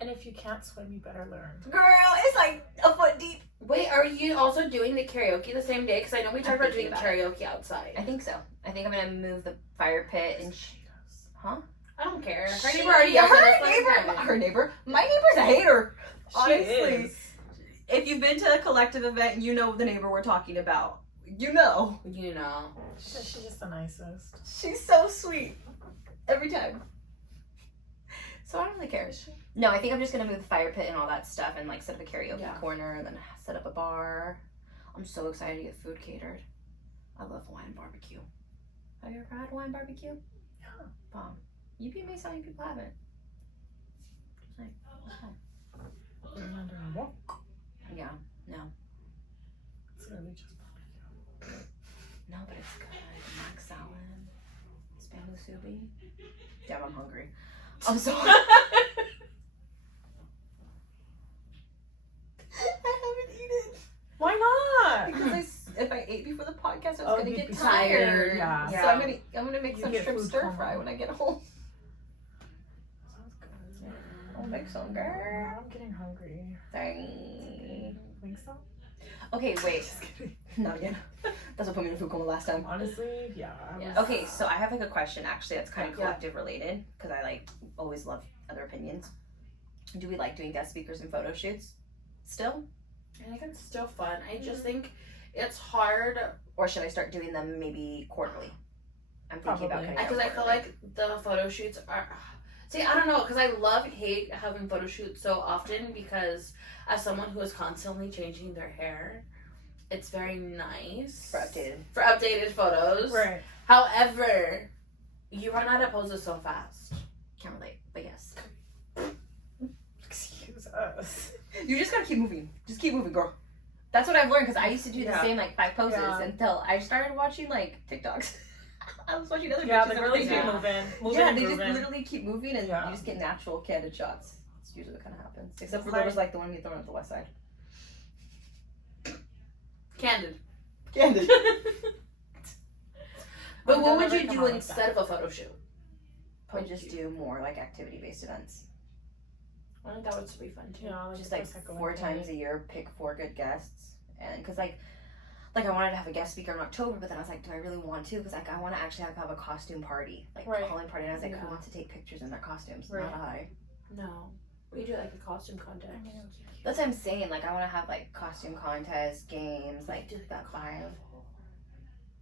And if you can't swim, you better learn. Girl, it's like a foot deep. Wait, are you also doing the karaoke the same day? Because I know we talked about doing thinking karaoke outside. I think so. I think I'm gonna move the fire pit and huh? I don't care. Her She- neighbor already does it. Let's let Her neighbor, my neighbor's a hater. She Honestly. is. If you've been to a collective event, you know the neighbor we're talking about. You know. You know. She's just the nicest. She's so sweet. Every time. So I don't really care. No, I think I'm just gonna move the fire pit and all that stuff and like set up a karaoke Yeah. corner and then set up a bar. I'm so excited to get food catered. I love Hawaiian barbecue. Have you ever had Hawaiian barbecue? Yeah. Bomb. You'd be amazed how many people haven't. It's like, okay. We're under a walk. Yeah, no. It's literally just barbecue. No, but it's good. Mac salad, spam musubi. Damn, I'm hungry. I'm so I haven't eaten. Why not? Because if I ate before the podcast, I was Oh, gonna you'd get be tired. tired, yeah. So I'm gonna make You some get shrimp food stir fry coma. when I get home. Sounds good. I'll make some, girl. I'm getting hungry. sorry. Think so? Okay, wait. Just kidding. Not again. That's what put me in a food coma last time. Honestly, yeah. I Yeah. was- Okay, so I have like a question actually that's kind of Yeah. collective related because I like always love other opinions. Do we like doing guest speakers and photo shoots still? I think it's still fun. I just think it's hard Or should I start doing them maybe quarterly? I'm thinking about Probably. cutting out because I feel quarterly. like the photo shoots are. See, I don't know, because I hate having photo shoots so often because as someone who is constantly changing their hair, it's very nice for updated photos. Right. However, you run out of poses so fast. Can't relate, but yes. Excuse us. You just gotta keep moving. Just keep moving, girl. That's what I've learned because I used to do the Yeah. same like 5 poses Yeah. until I started watching like TikToks. I was watching other Yeah, bitches the and girlies they keep do- moving. Moving Yeah, and they just grooving. literally keep moving and Yeah. you just get natural candid shots. It's usually what kind of happens. Except for Like- those like the one we thrown at the west side. Candid. Candid. But I'm what gonna would you come do out with instead of a photo shoot? Probably just do more like activity-based events. I think that would be fun too. Yeah, Just like 4 times a year, pick 4 good guests, and because like I wanted to have a guest speaker in October, but then I was like, do I really want to? Because like I want to actually have a costume party, like Halloween party, and I was like, who wants to take pictures in their costumes? Right. Not I. No. We do like a costume contest. That's what I'm saying. Like I want to have like costume contests, games, like that vibe.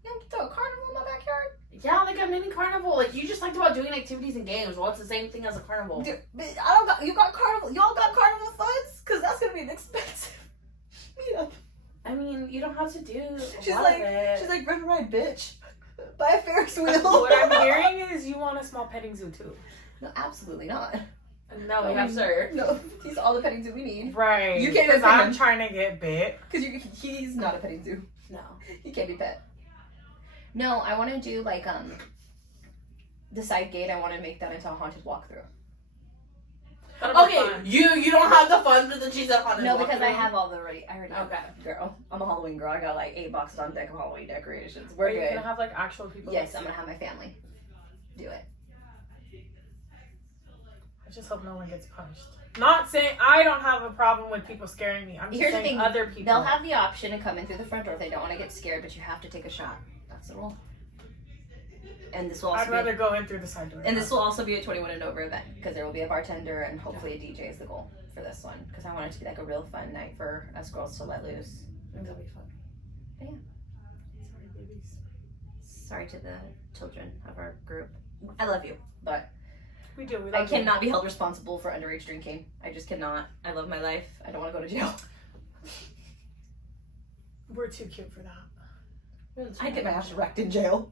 Yeah, I can throw a carnival in my backyard. Yeah, like a mini carnival. Like you just talked about doing activities and games. Well, it's the same thing as a carnival. Dude, I don't got. You got carnival. Y'all got carnival funds? Cause that's gonna be an expensive meetup. I mean, you don't have to do. She's a lot like, of it. she's like, run a ride, bitch. Buy a Ferris wheel. What I'm hearing is you want a small petting zoo too. No, absolutely not. No, we have sir. No, he's all the petting zoo we need. Right. You can't because even I'm him. trying to get bit. Cause he's not a petting zoo. No. He can't be pet. No, I want to do like the side gate. I want to make that into a haunted walkthrough. That'll be Okay, fun. you don't have the fun, but then she's up on No, because I have all the I already Okay. have, girl. I'm a Halloween girl. I got like 8 boxes on deck of Halloween decorations. We're Are you good. gonna have like actual people? Yes, I'm gonna have my family do it. I just hope no one gets punched. Not saying I don't have a problem with people scaring me. I'm just Here's the saying thing, other people. They'll have the option to come in through the front door if they don't want to get scared, but you have to take a shot. That's the rule. And this will also I'd rather go in through the side door. and this will also be a 21 and over event because there will be a bartender and hopefully a DJ is the goal for this one because I want it to be like a real fun night for us girls to let loose. I think that'll be fun. Sorry, babies. Sorry to the children of our group. I love you, but We do. We I love cannot be held responsible for underage drinking. I just cannot. I love my life. I don't want to go to jail. you. We're too cute for that. I'd get my ass wrecked in jail.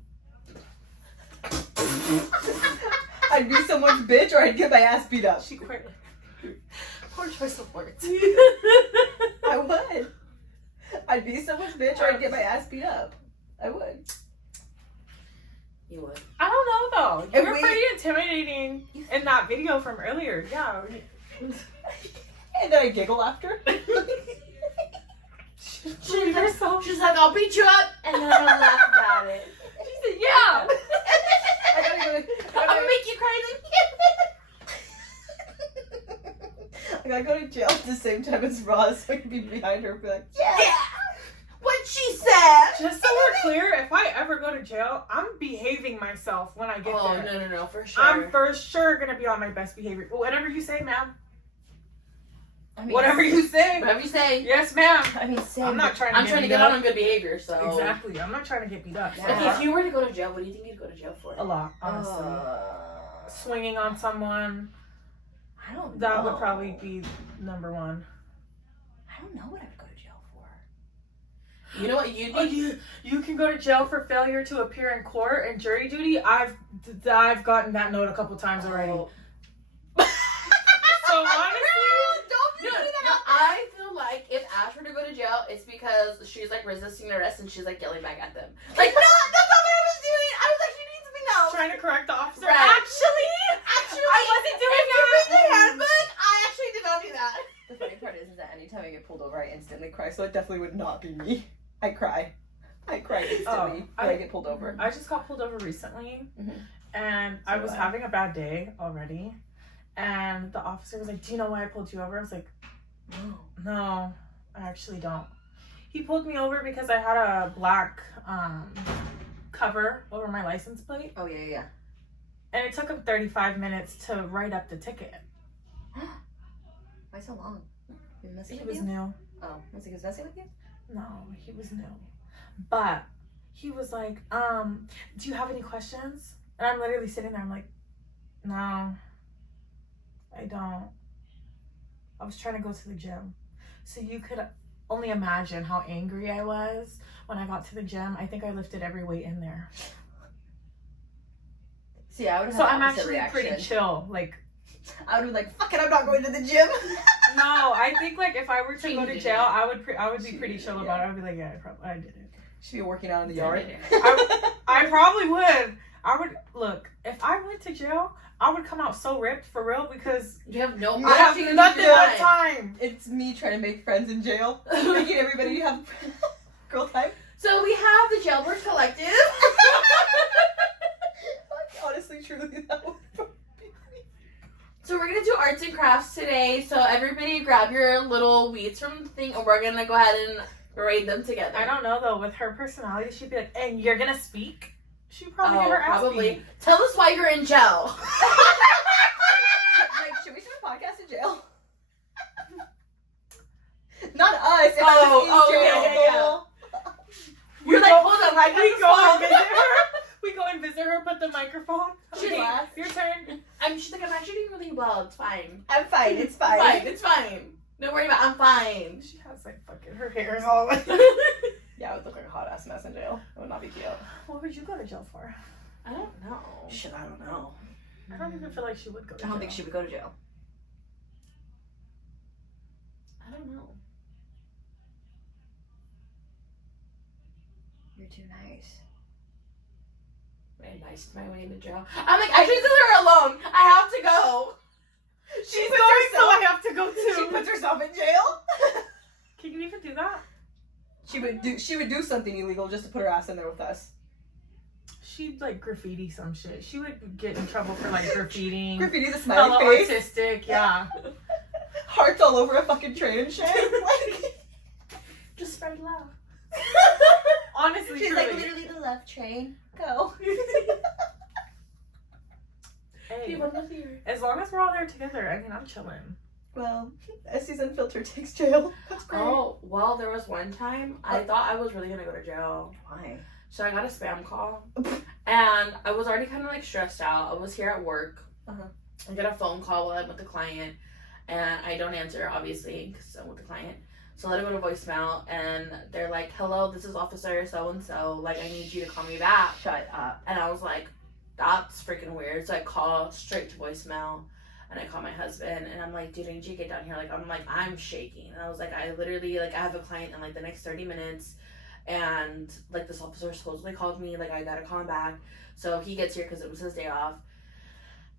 I'd be someone's bitch or I'd get my ass beat up. She quite. Poor choice of words. I would. I'd be someone's bitch or I'd get my ass beat up. I would. You would. I don't know though. You If were we- pretty intimidating in that video from earlier. Yeah. And then I giggle after. She's herself. She's like, I'll beat you up, and then I'll laugh about it. She said, "Yeah." I gotta go to, I'm gonna make you cry I gotta go to jail at the same time as Roz so I can be behind her and be like, then. Yeah. What she said. Just so we're clear, if I ever go to jail, I'm behaving myself when I get Oh there. no, for sure. I'm for sure gonna be on my best behavior. Whatever you say, ma'am. I mean, Whatever you say. Whatever you say. Yes, ma'am. I mean, same. I'm not trying to. I'm get trying to beat get up. on good behavior, so. Exactly. I'm not trying to get beat up. Yeah. Okay, if you were to go to jail, what do you think you'd go to jail for? A lot, honestly. Swinging on someone. I don't know. That would probably be number one. I don't know what I would go to jail for. You know what you Oh, need? you can go to jail for failure to appear in court and jury duty. I've gotten that note a couple times already. Oh. So honestly, Don't No, I feel like if Ash were to go to jail, it's because she's like resisting arrest and she's like yelling back at them. Like, no, that's not what I was doing. I was like, she needs to be no. trying to correct the officer. Right. Actually, I wasn't doing if you read the that. handbook, I actually did not do that. The funny part is that anytime I get pulled over, I instantly cry, so it definitely would not be me. I cry. I cry instantly when I get pulled over. I just got pulled over recently, Mhm. and I So was do I. having a bad day already, and the officer was like, "Do you know why I pulled you over?" I was like, "No, I actually don't." He pulled me over because I had a black cover over my license plate, Oh, yeah. and it took him 35 minutes to write up the ticket. Why so long? You messing He with was you? new. Oh, was he messing with you? No, he was new. But he was like, do you have any questions? And I'm literally sitting there, I'm like, no, I don't. I was trying to go to the gym. So you could only imagine how angry I was when I got to the gym. I think I lifted every weight in there. See, I would have So had I'm opposite actually reaction. pretty chill. Like, I would be like, fuck it, I'm not going to the gym. no, I think like if I were to She go to did jail, it. I would be She pretty did it, chill yeah. about it. I'd be like, yeah, I did it. Should be working out in the yard. I probably would. I would look if I went to jail. I would come out so ripped for real because You have no. You I have actually nothing do but it. time. It's me trying to make friends in jail. Making everybody have girl time. So we have the Jailbird Collective. Honestly, truly, that would today. So everybody grab your little weeds from the thing and we're gonna go ahead and braid them together. I don't know though, with her personality, she'd be like, and you're gonna speak? She'd probably get her ass probably. beat. Tell us why you're in jail. Like, should we start a podcast in jail? Not us. If Oh, yeah. You're like, hold on, I We go and visit got her. We go and visit her, put the microphone. She Okay, laughs. your turn. She's like, I'm actually doing really well. It's fine. I'm fine. It's fine. It's fine. Don't worry about it. I'm fine. She has like fucking her hair and all. Yeah, I would look like a hot ass mess in jail. It would not be cute. What would you go to jail for? I don't know. Shit, I don't know. I don't even feel like she would go to I jail. don't think she would go to jail. I don't know. You're too nice. I niced my way into jail. I'm like, I should leave her alone. I have to go. She's going, so I have to go She too. puts herself in jail. Can you even do that? She would do something illegal just to put her ass in there with us. She'd like graffiti some shit. She would get in trouble for like graffitiing. Graffiti the Hella smiley face. artistic, yeah. Hearts all over a fucking train and shit. Like, Just spread love. Honestly, She's truly. like literally the love train. Go. Hey, People love you. as long as we're all there together, I mean, I'm chilling. well, Esties Unfiltered takes jail. That's great. Oh, well, there was one time I thought I was really gonna go to jail. Why? So I got a spam call. And I was already kind of like stressed out. I was here at work. Uh-huh. I get a phone call while I'm with the client. And I don't answer, obviously, because I'm with the client. So I let it go to voicemail. And they're like, hello, this is Officer so-and-so. Like, I need you to call me back. Shut up. And I was like, that's freaking weird. So I call straight to voicemail. And I call my husband. And I'm like, dude, I need you to get down here. Like, I'm shaking. And I was like, I literally, like, I have a client in, like, the next 30 minutes. And, like, this officer supposedly called me. Like, I gotta call him back. So he gets here because it was his day off.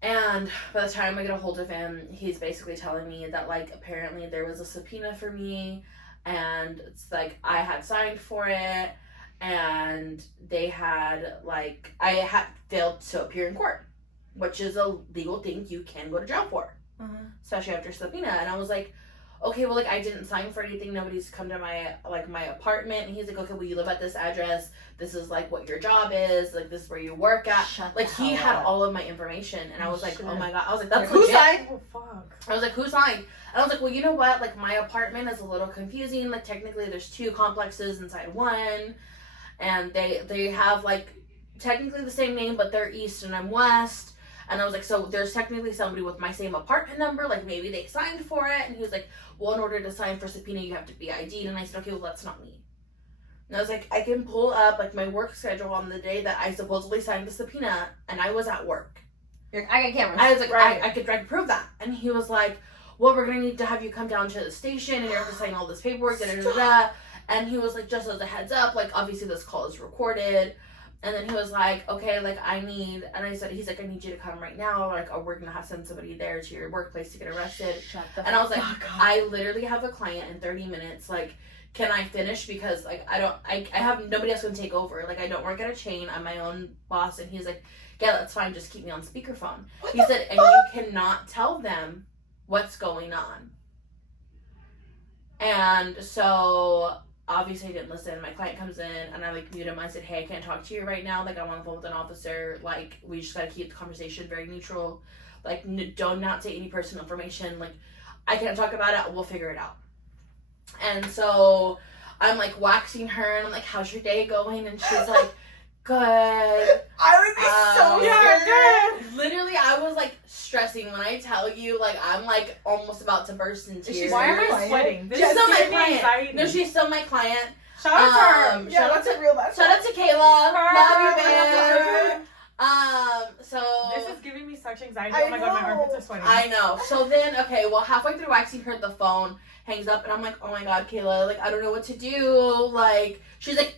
And by the time I get a hold of him, he's basically telling me that, like, apparently there was a subpoena for me. And it's like, I had signed for it. And they had, like, I had failed to appear in court. Which is a legal thing you can go to jail for. Especially after subpoena. And I was like, okay, well, like, I didn't sign for anything. Nobody's come to my apartment. And he's like, okay, well, you live at this address. This is, like, what your job is. Like, this is where you work at. Shut Like, the he hell had up. all of my information. And I was like, Shit. oh, my God. I was like, that's Who legit. signed? Oh, fuck. I was like, who signed? And I was like, well, you know what? Like, my apartment is a little confusing. Like, technically, there's 2 complexes inside one. And they have, like, technically the same name, but they're east and I'm west. And I was like, so there's technically somebody with my same apartment number. Like, maybe they signed for it. And he was like, well, in order to sign for subpoena, you have to be ID'd. And I said, okay, well, that's not me. And I was like, I can pull up, like, my work schedule on the day that I supposedly signed the subpoena. And I was at work. I got cameras. I was like, Right. I could prove that. And he was like, well, we're going to need to have you come down to the station. And you have to sign all this paperwork. Da, da, da, da. And he was like, just as a heads up, like, obviously this call is recorded. And then he was like, okay, like, he's like, I need you to come right now. Like, we're going to have send somebody there to your workplace to get arrested. Shut the And I was like, fuck up. I literally have a client in 30 minutes. Like, can I finish? Because, like, I have nobody else going to take over. Like, I don't work at a chain. I'm my own boss. And he's like, yeah, that's fine. Just keep me on speakerphone. He said, and you cannot tell them what's going on. And so obviously I didn't listen. My client comes in and I like mute him. I said, hey, I can't talk to you right now. Like, I'm on the phone with an officer. Like, we just gotta keep the conversation very neutral. Like, do not say any personal information. Like, I can't talk about it. We'll figure it out. And so I'm like waxing her and I'm like, how's your day going? And she's like, good. I would be so Yeah, scared. good. Literally, I was like stressing when I tell you, like, I'm like almost about to burst in tears. Why am I Client? sweating? This She's is still my giving me client. anxiety. No, she's still my client. Shout out to her. Um, Yeah, shout out that's to a real bad. shout out to Kayla. Love you, Her. babe. So This is giving me such anxiety. I Oh my god, my know. armpits are sweating. I know. So then, okay, well, halfway through waxing her, the phone hangs up, and I'm like, oh my god, Kayla, like, I don't know what to do. Like, she's like,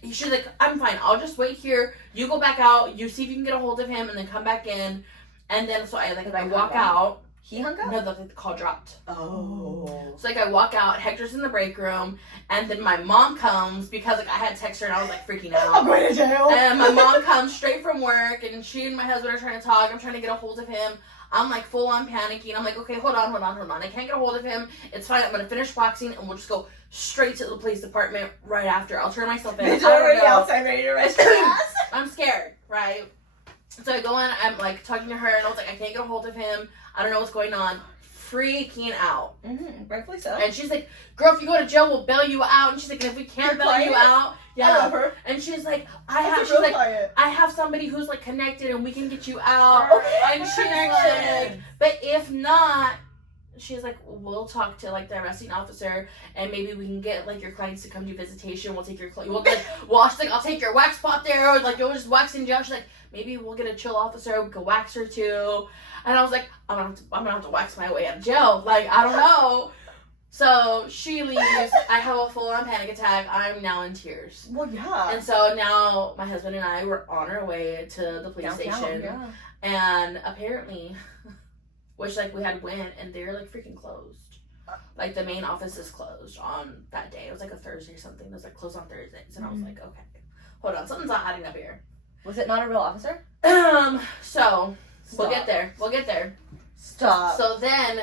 I'm fine. I'll just wait here. You go back out. You see if you can get a hold of him, and then come back in. And then, so I walk out. He hung up? No, the call dropped. Oh. So, like, I walk out, Hector's in the break room, and then my mom comes because, like, I had text her and I was, like, freaking out. I'm going to jail. And my mom comes straight from work, and she and my husband are trying to talk. I'm trying to get a hold of him. I'm, like, full on panicking. I'm like, okay, hold on. I can't get a hold of him. It's fine. I'm going to finish boxing, and we'll just go straight to the police department right after. I'll turn myself in. He's already outside ready to arrest your ass. I'm scared, right? So I go in, I'm, like, talking to her, and I was like, I can't get a hold of him. I don't know what's going on. Freaking out. Rightfully so. And she's like, girl, if you go to jail, we'll bail you out. And she's like, and if we can't bail you out, I love her. And she's like, That's she's a real like, client. I have somebody who's like connected and we can get you out. Okay, And she's like, but if not, she's like, we'll talk to like the arresting officer and maybe we can get like your clients to come do visitation. We'll take your she's like, I'll take your wax pot there, or like you'll just wax in jail. She's like, maybe we'll get a chill officer, we could wax her too. And I was like, I'm gonna have to wax my way out of jail. Like, I don't know. So she leaves. I have a full-on panic attack. I'm now in tears. Well, yeah. And so now my husband and I were on our way to the police station. Yeah. And apparently, which like we had went and they're like freaking closed. Like the main office is closed on that day. It was like a Thursday or something. It was like closed on Thursdays. And I was like, okay, hold on. Something's not adding up here. Was it not a real officer? So Stop. we'll get there. Stop. So then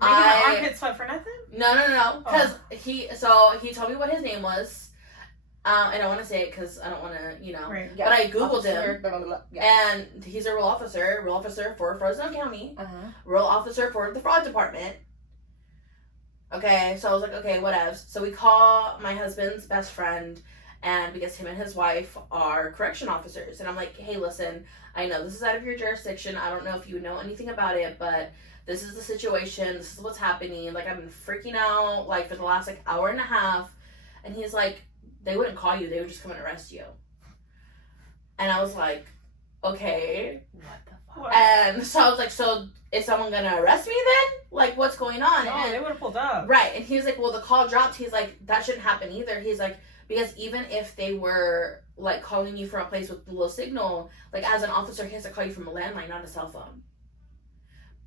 Making an armpit sweat for nothing? No. Because he told me what his name was. I don't want to say it because I don't want to, Right. But I Googled him. Blah, blah, blah. Yeah. And he's a real officer for Fresno County, Uh-huh. real officer for the fraud department. Okay, so I was like, okay, whatever. So we call my husband's best friend, and because him and his wife are correction officers. And I'm like, hey, listen, I know this is out of your jurisdiction. I don't know if you know anything about it, but this is the situation. This is what's happening. Like, I've been freaking out, like, for the last, like, hour and a half. And he's like, they wouldn't call you. They would just come and arrest you. And I was like, okay. What the fuck? What? And so I was like, so is someone going to arrest me then? Like, what's going on? No, And they would have pulled up. right. And he was like, well, the call dropped. He's like, that shouldn't happen either. He's like, because even if they were, like, calling you from a place with low signal, like, as an officer, he has to call you from a landline, not a cell phone.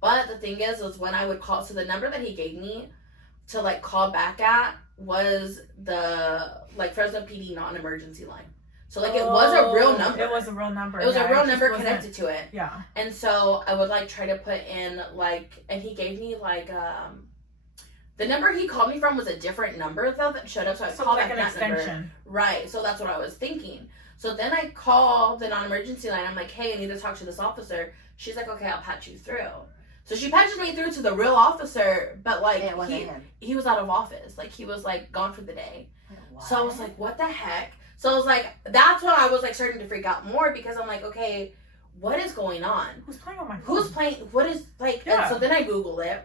But the thing is when I would call, so the number that he gave me to, like, call back at was the, like, Fresno PD non-emergency line. So, like, it was a real number. It was a real number. It was a Yeah, real it just number wasn't- connected to it. Yeah. And so I would, like, try to put in, like, and he gave me, like, the number he called me from was a different number, though, that showed up, so I So called like back an that number. extension. Right, so that's what I was thinking. So then I called the non-emergency line. I'm like, hey, I need to talk to this officer. She's like, okay, I'll patch you through. So she patches me through to the real officer, but, like, Yeah, it wasn't him. he was out of office. Like, he was, like, gone for the day. What? So I was like, what the heck? So I was like, that's when I was, like, starting to freak out more because I'm like, okay, what is going on? Who's playing on my phone? Who's playing? What is, like, Yeah. and so then I Googled it.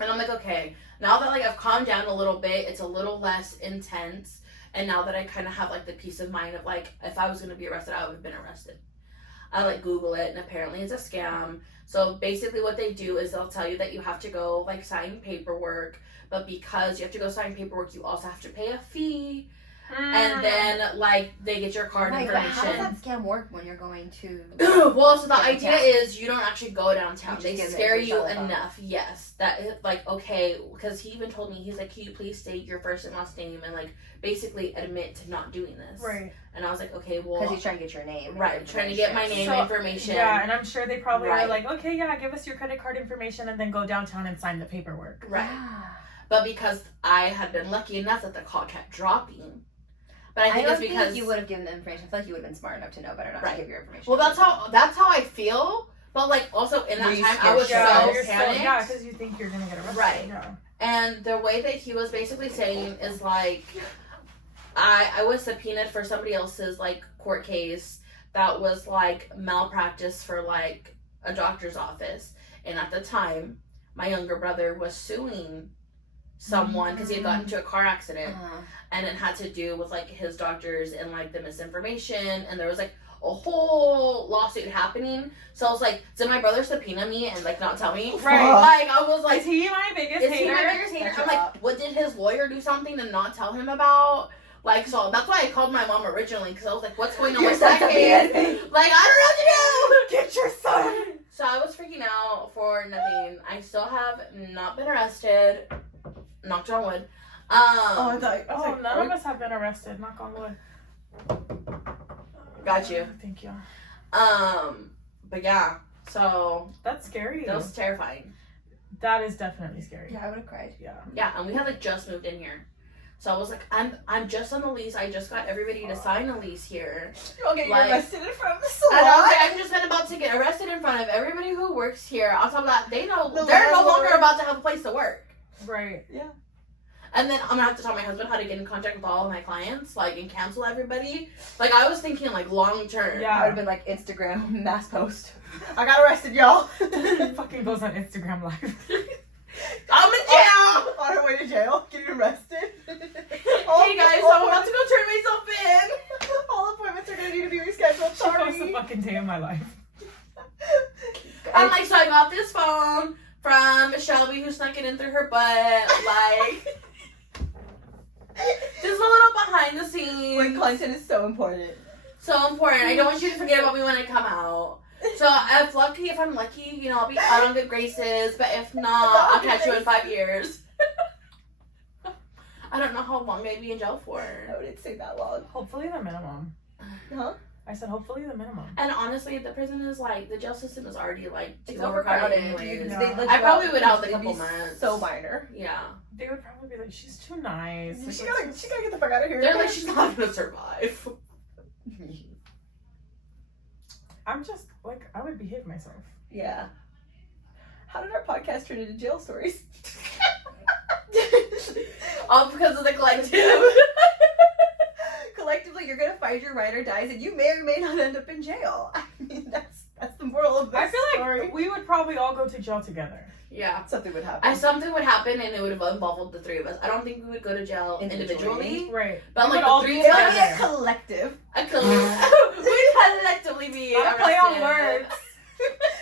And I'm like, okay, now that, like, I've calmed down a little bit, it's a little less intense. And now that I kind of have, like, the peace of mind of, like, if I was going to be arrested, I would have been arrested. I, like, Google it, and apparently it's a scam. So basically what they do is they'll tell you that you have to go, like, sign paperwork. But because you have to go sign paperwork, you also have to pay a fee. And then, like, they get your card Right, but how does information. that scam work when you're going to... Well, so the idea Downtown. is you don't actually go downtown. You They just get scare it you yourself, huh? enough. Yes. That is, like, okay. Because he even told me, he's like, can you please state your first and last name and, like, basically admit to not doing this. Right. And I was like, okay, well. Because he's trying to get your name. and Right, your trying to get my information. name information. Yeah, and I'm sure they probably Right. were like, okay, yeah, give us your credit card information and then go downtown and sign the paperwork. Right. Yeah. But because I had been lucky enough that the call kept dropping. But I think don't it's because. think you would have given the information. I feel like you would have been smart enough to know better not Right. to give your information. Well, that's how I feel. But, like, also in Were that you time, I scared was shitless? so you're panicked. yeah, because you think you're gonna get arrested. Right. Yeah. And the way that he was basically saying is, like, I was subpoenaed for somebody else's, like, court case that was, like, malpractice for, like, a doctor's office. And at the time, my younger brother was suing someone because he had gotten into a car accident. And it had to do with, like, his doctors and, like, the misinformation. And there was, like, a whole lawsuit happening. So I was like, did my brother subpoena me and, like, not tell me? Right. Like, I was like, Is he my biggest is hater? he my biggest hater? That's I'm your like, top. what, did his lawyer do something to not tell him about? Like, so that's why I called my mom originally, because I was like, what's going on Your with son's that a case? BSB. Like, I don't know what to do! Get your son. So I was freaking out for nothing. I still have not been arrested. Knocked on wood. I thought. I was Oh, like, none of us have been arrested. Knock on wood. Got you. Thank you. But yeah, so That's scary. that was terrifying. That is definitely scary. Yeah, I would have cried. Yeah. Yeah, and we had like just moved in here. So I was like, I'm just on the lease. I just got everybody to sign a lease here. You'll get Like- arrested in front of the And I was salon. like, I'm just about to get arrested in front of everybody who works here. On top of that, they know The they're no landlord. longer about to have a place to work. Right. And then I'm gonna have to tell my husband how to get in contact with all of my clients, like, and cancel everybody. Like, I was thinking like long term. Yeah. I would have been like Instagram mass post. I got arrested, y'all. Fucking goes on Instagram Live. I'm in jail. On her way to jail, getting arrested. Hey guys, so I'm about to go turn myself in. All appointments are gonna need to be rescheduled. She posts the Sorry. fucking day of my life. I'm like, so I got this phone from Shelby who snuck it in through her butt. Like, just a little behind the scenes. When content is so important. So important. I don't want you to forget about me when I come out. So if I'm lucky, you know, I'll be out on good graces. But if not, I'll catch you in 5 years. I don't know how long I'd be in jail for. I wouldn't say that long. Hopefully the minimum. Huh? I said hopefully the minimum. And honestly, the prison is like, the jail system is already like It's too overcrowded. overcrowded. anyways. Yeah. They let I you probably out would out because the they'd couple be months. So minor. Yeah. They would probably be like, she's too nice. Like, She let's gotta get the fuck out of here. They're like, she's not gonna survive. I'm just like, I would behave myself. Yeah. How did our podcast turn into jail stories? All because of the collective. Collectively, you're gonna find your ride or dies, and you may or may not end up in jail. I mean, that's the moral of this I feel story. like we would probably all go to jail together. Yeah. Something would happen. Something would happen and it would have involved the three of us. I don't think we would go to jail individually. Right. But We like would all the be three of It would be a us, collective. we'd collectively be Not a play on arrested. words.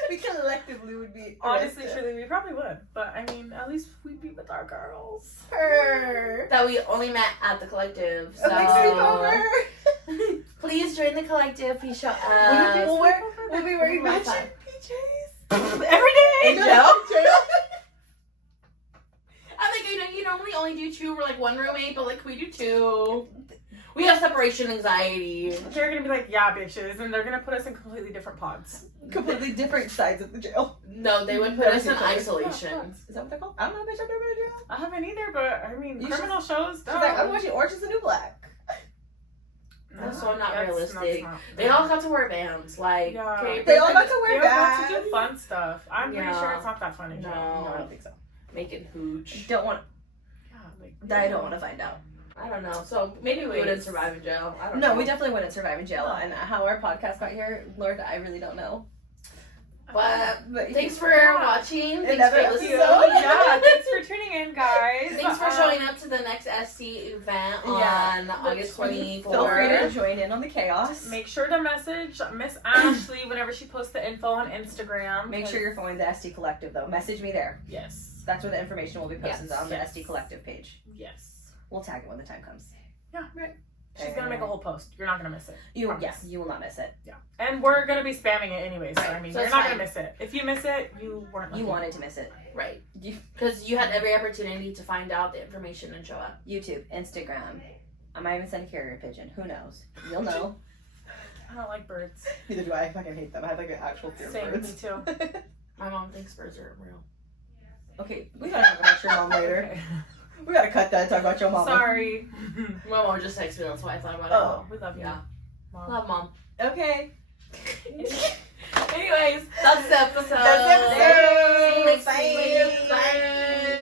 We collectively would be Honestly, arrested. truly, we probably would. But I mean, at least we'd be with our girls. Her. That we only met at the collective. A big sleepover. Please join the collective. Please show up. We'll be wearing my matching God. PJs. Every day. In jail? I'm like, you normally only do two. We're like one roommate, but like we do two. We have separation anxiety. They're gonna be like, yeah, bitches, and they're gonna put us in completely different pods. Completely different sides of the jail. No, they would put Never us seen in Collective. isolation. Is that what they're called? I don't know, bitch. I've never been to jail. I haven't either, but I mean, You criminal shows. She's like, I'm watching Orange is the New Black. That's so not That's realistic. not- They all got to wear bands. Like, Yeah. okay, They all but got to They wear all got to bags. do fun stuff. I'm pretty Yeah. sure it's not that fun in jail. No. No, I don't think so. making hooch. Don't want. Yeah, like, I don't want to find out. I don't know. So maybe we wouldn't survive in jail. I don't No, know. we definitely wouldn't survive in jail. And how our podcast got here, Lord, I really don't know. But But thanks for watching. Thanks Another for episode. listening. Yeah, thanks for tuning in, guys. Thanks for showing up to the next Estie event on August 24th. Feel free to join in on the chaos. Make sure to message Miss Ashley whenever she posts the info on Instagram. Make sure you're following the ST Collective, though. Message me there. Yes. That's where the information will be posted Yes. on the Yes. ST Collective page. Yes. We'll tag it when the time comes. Yeah, right. She's gonna make a whole post. You're not gonna miss it. Promise. You will not miss it. Yeah. And we're gonna be spamming it anyway, so I Right. mean, So you're it's not fine. gonna miss it. If you miss it, you weren't lucky. You wanted to miss it. Right. You, Because you had every opportunity to find out the information and show up. YouTube, Instagram. I might even send a carrier pigeon. Who knows? You'll know. I don't like birds. Neither do I. I fucking hate them. I have like an actual fear of Same, me birds. too. My mom thinks birds are real. Okay, we gotta talk about your mom later. Okay. We gotta cut that and talk about your mom. Sorry. My mom just texted me. That's why I thought about it. Oh, we love you. Yeah. Mom. Love mom. Okay. Anyways, that's the episode. That's the episode. See you next Bye. week. Bye.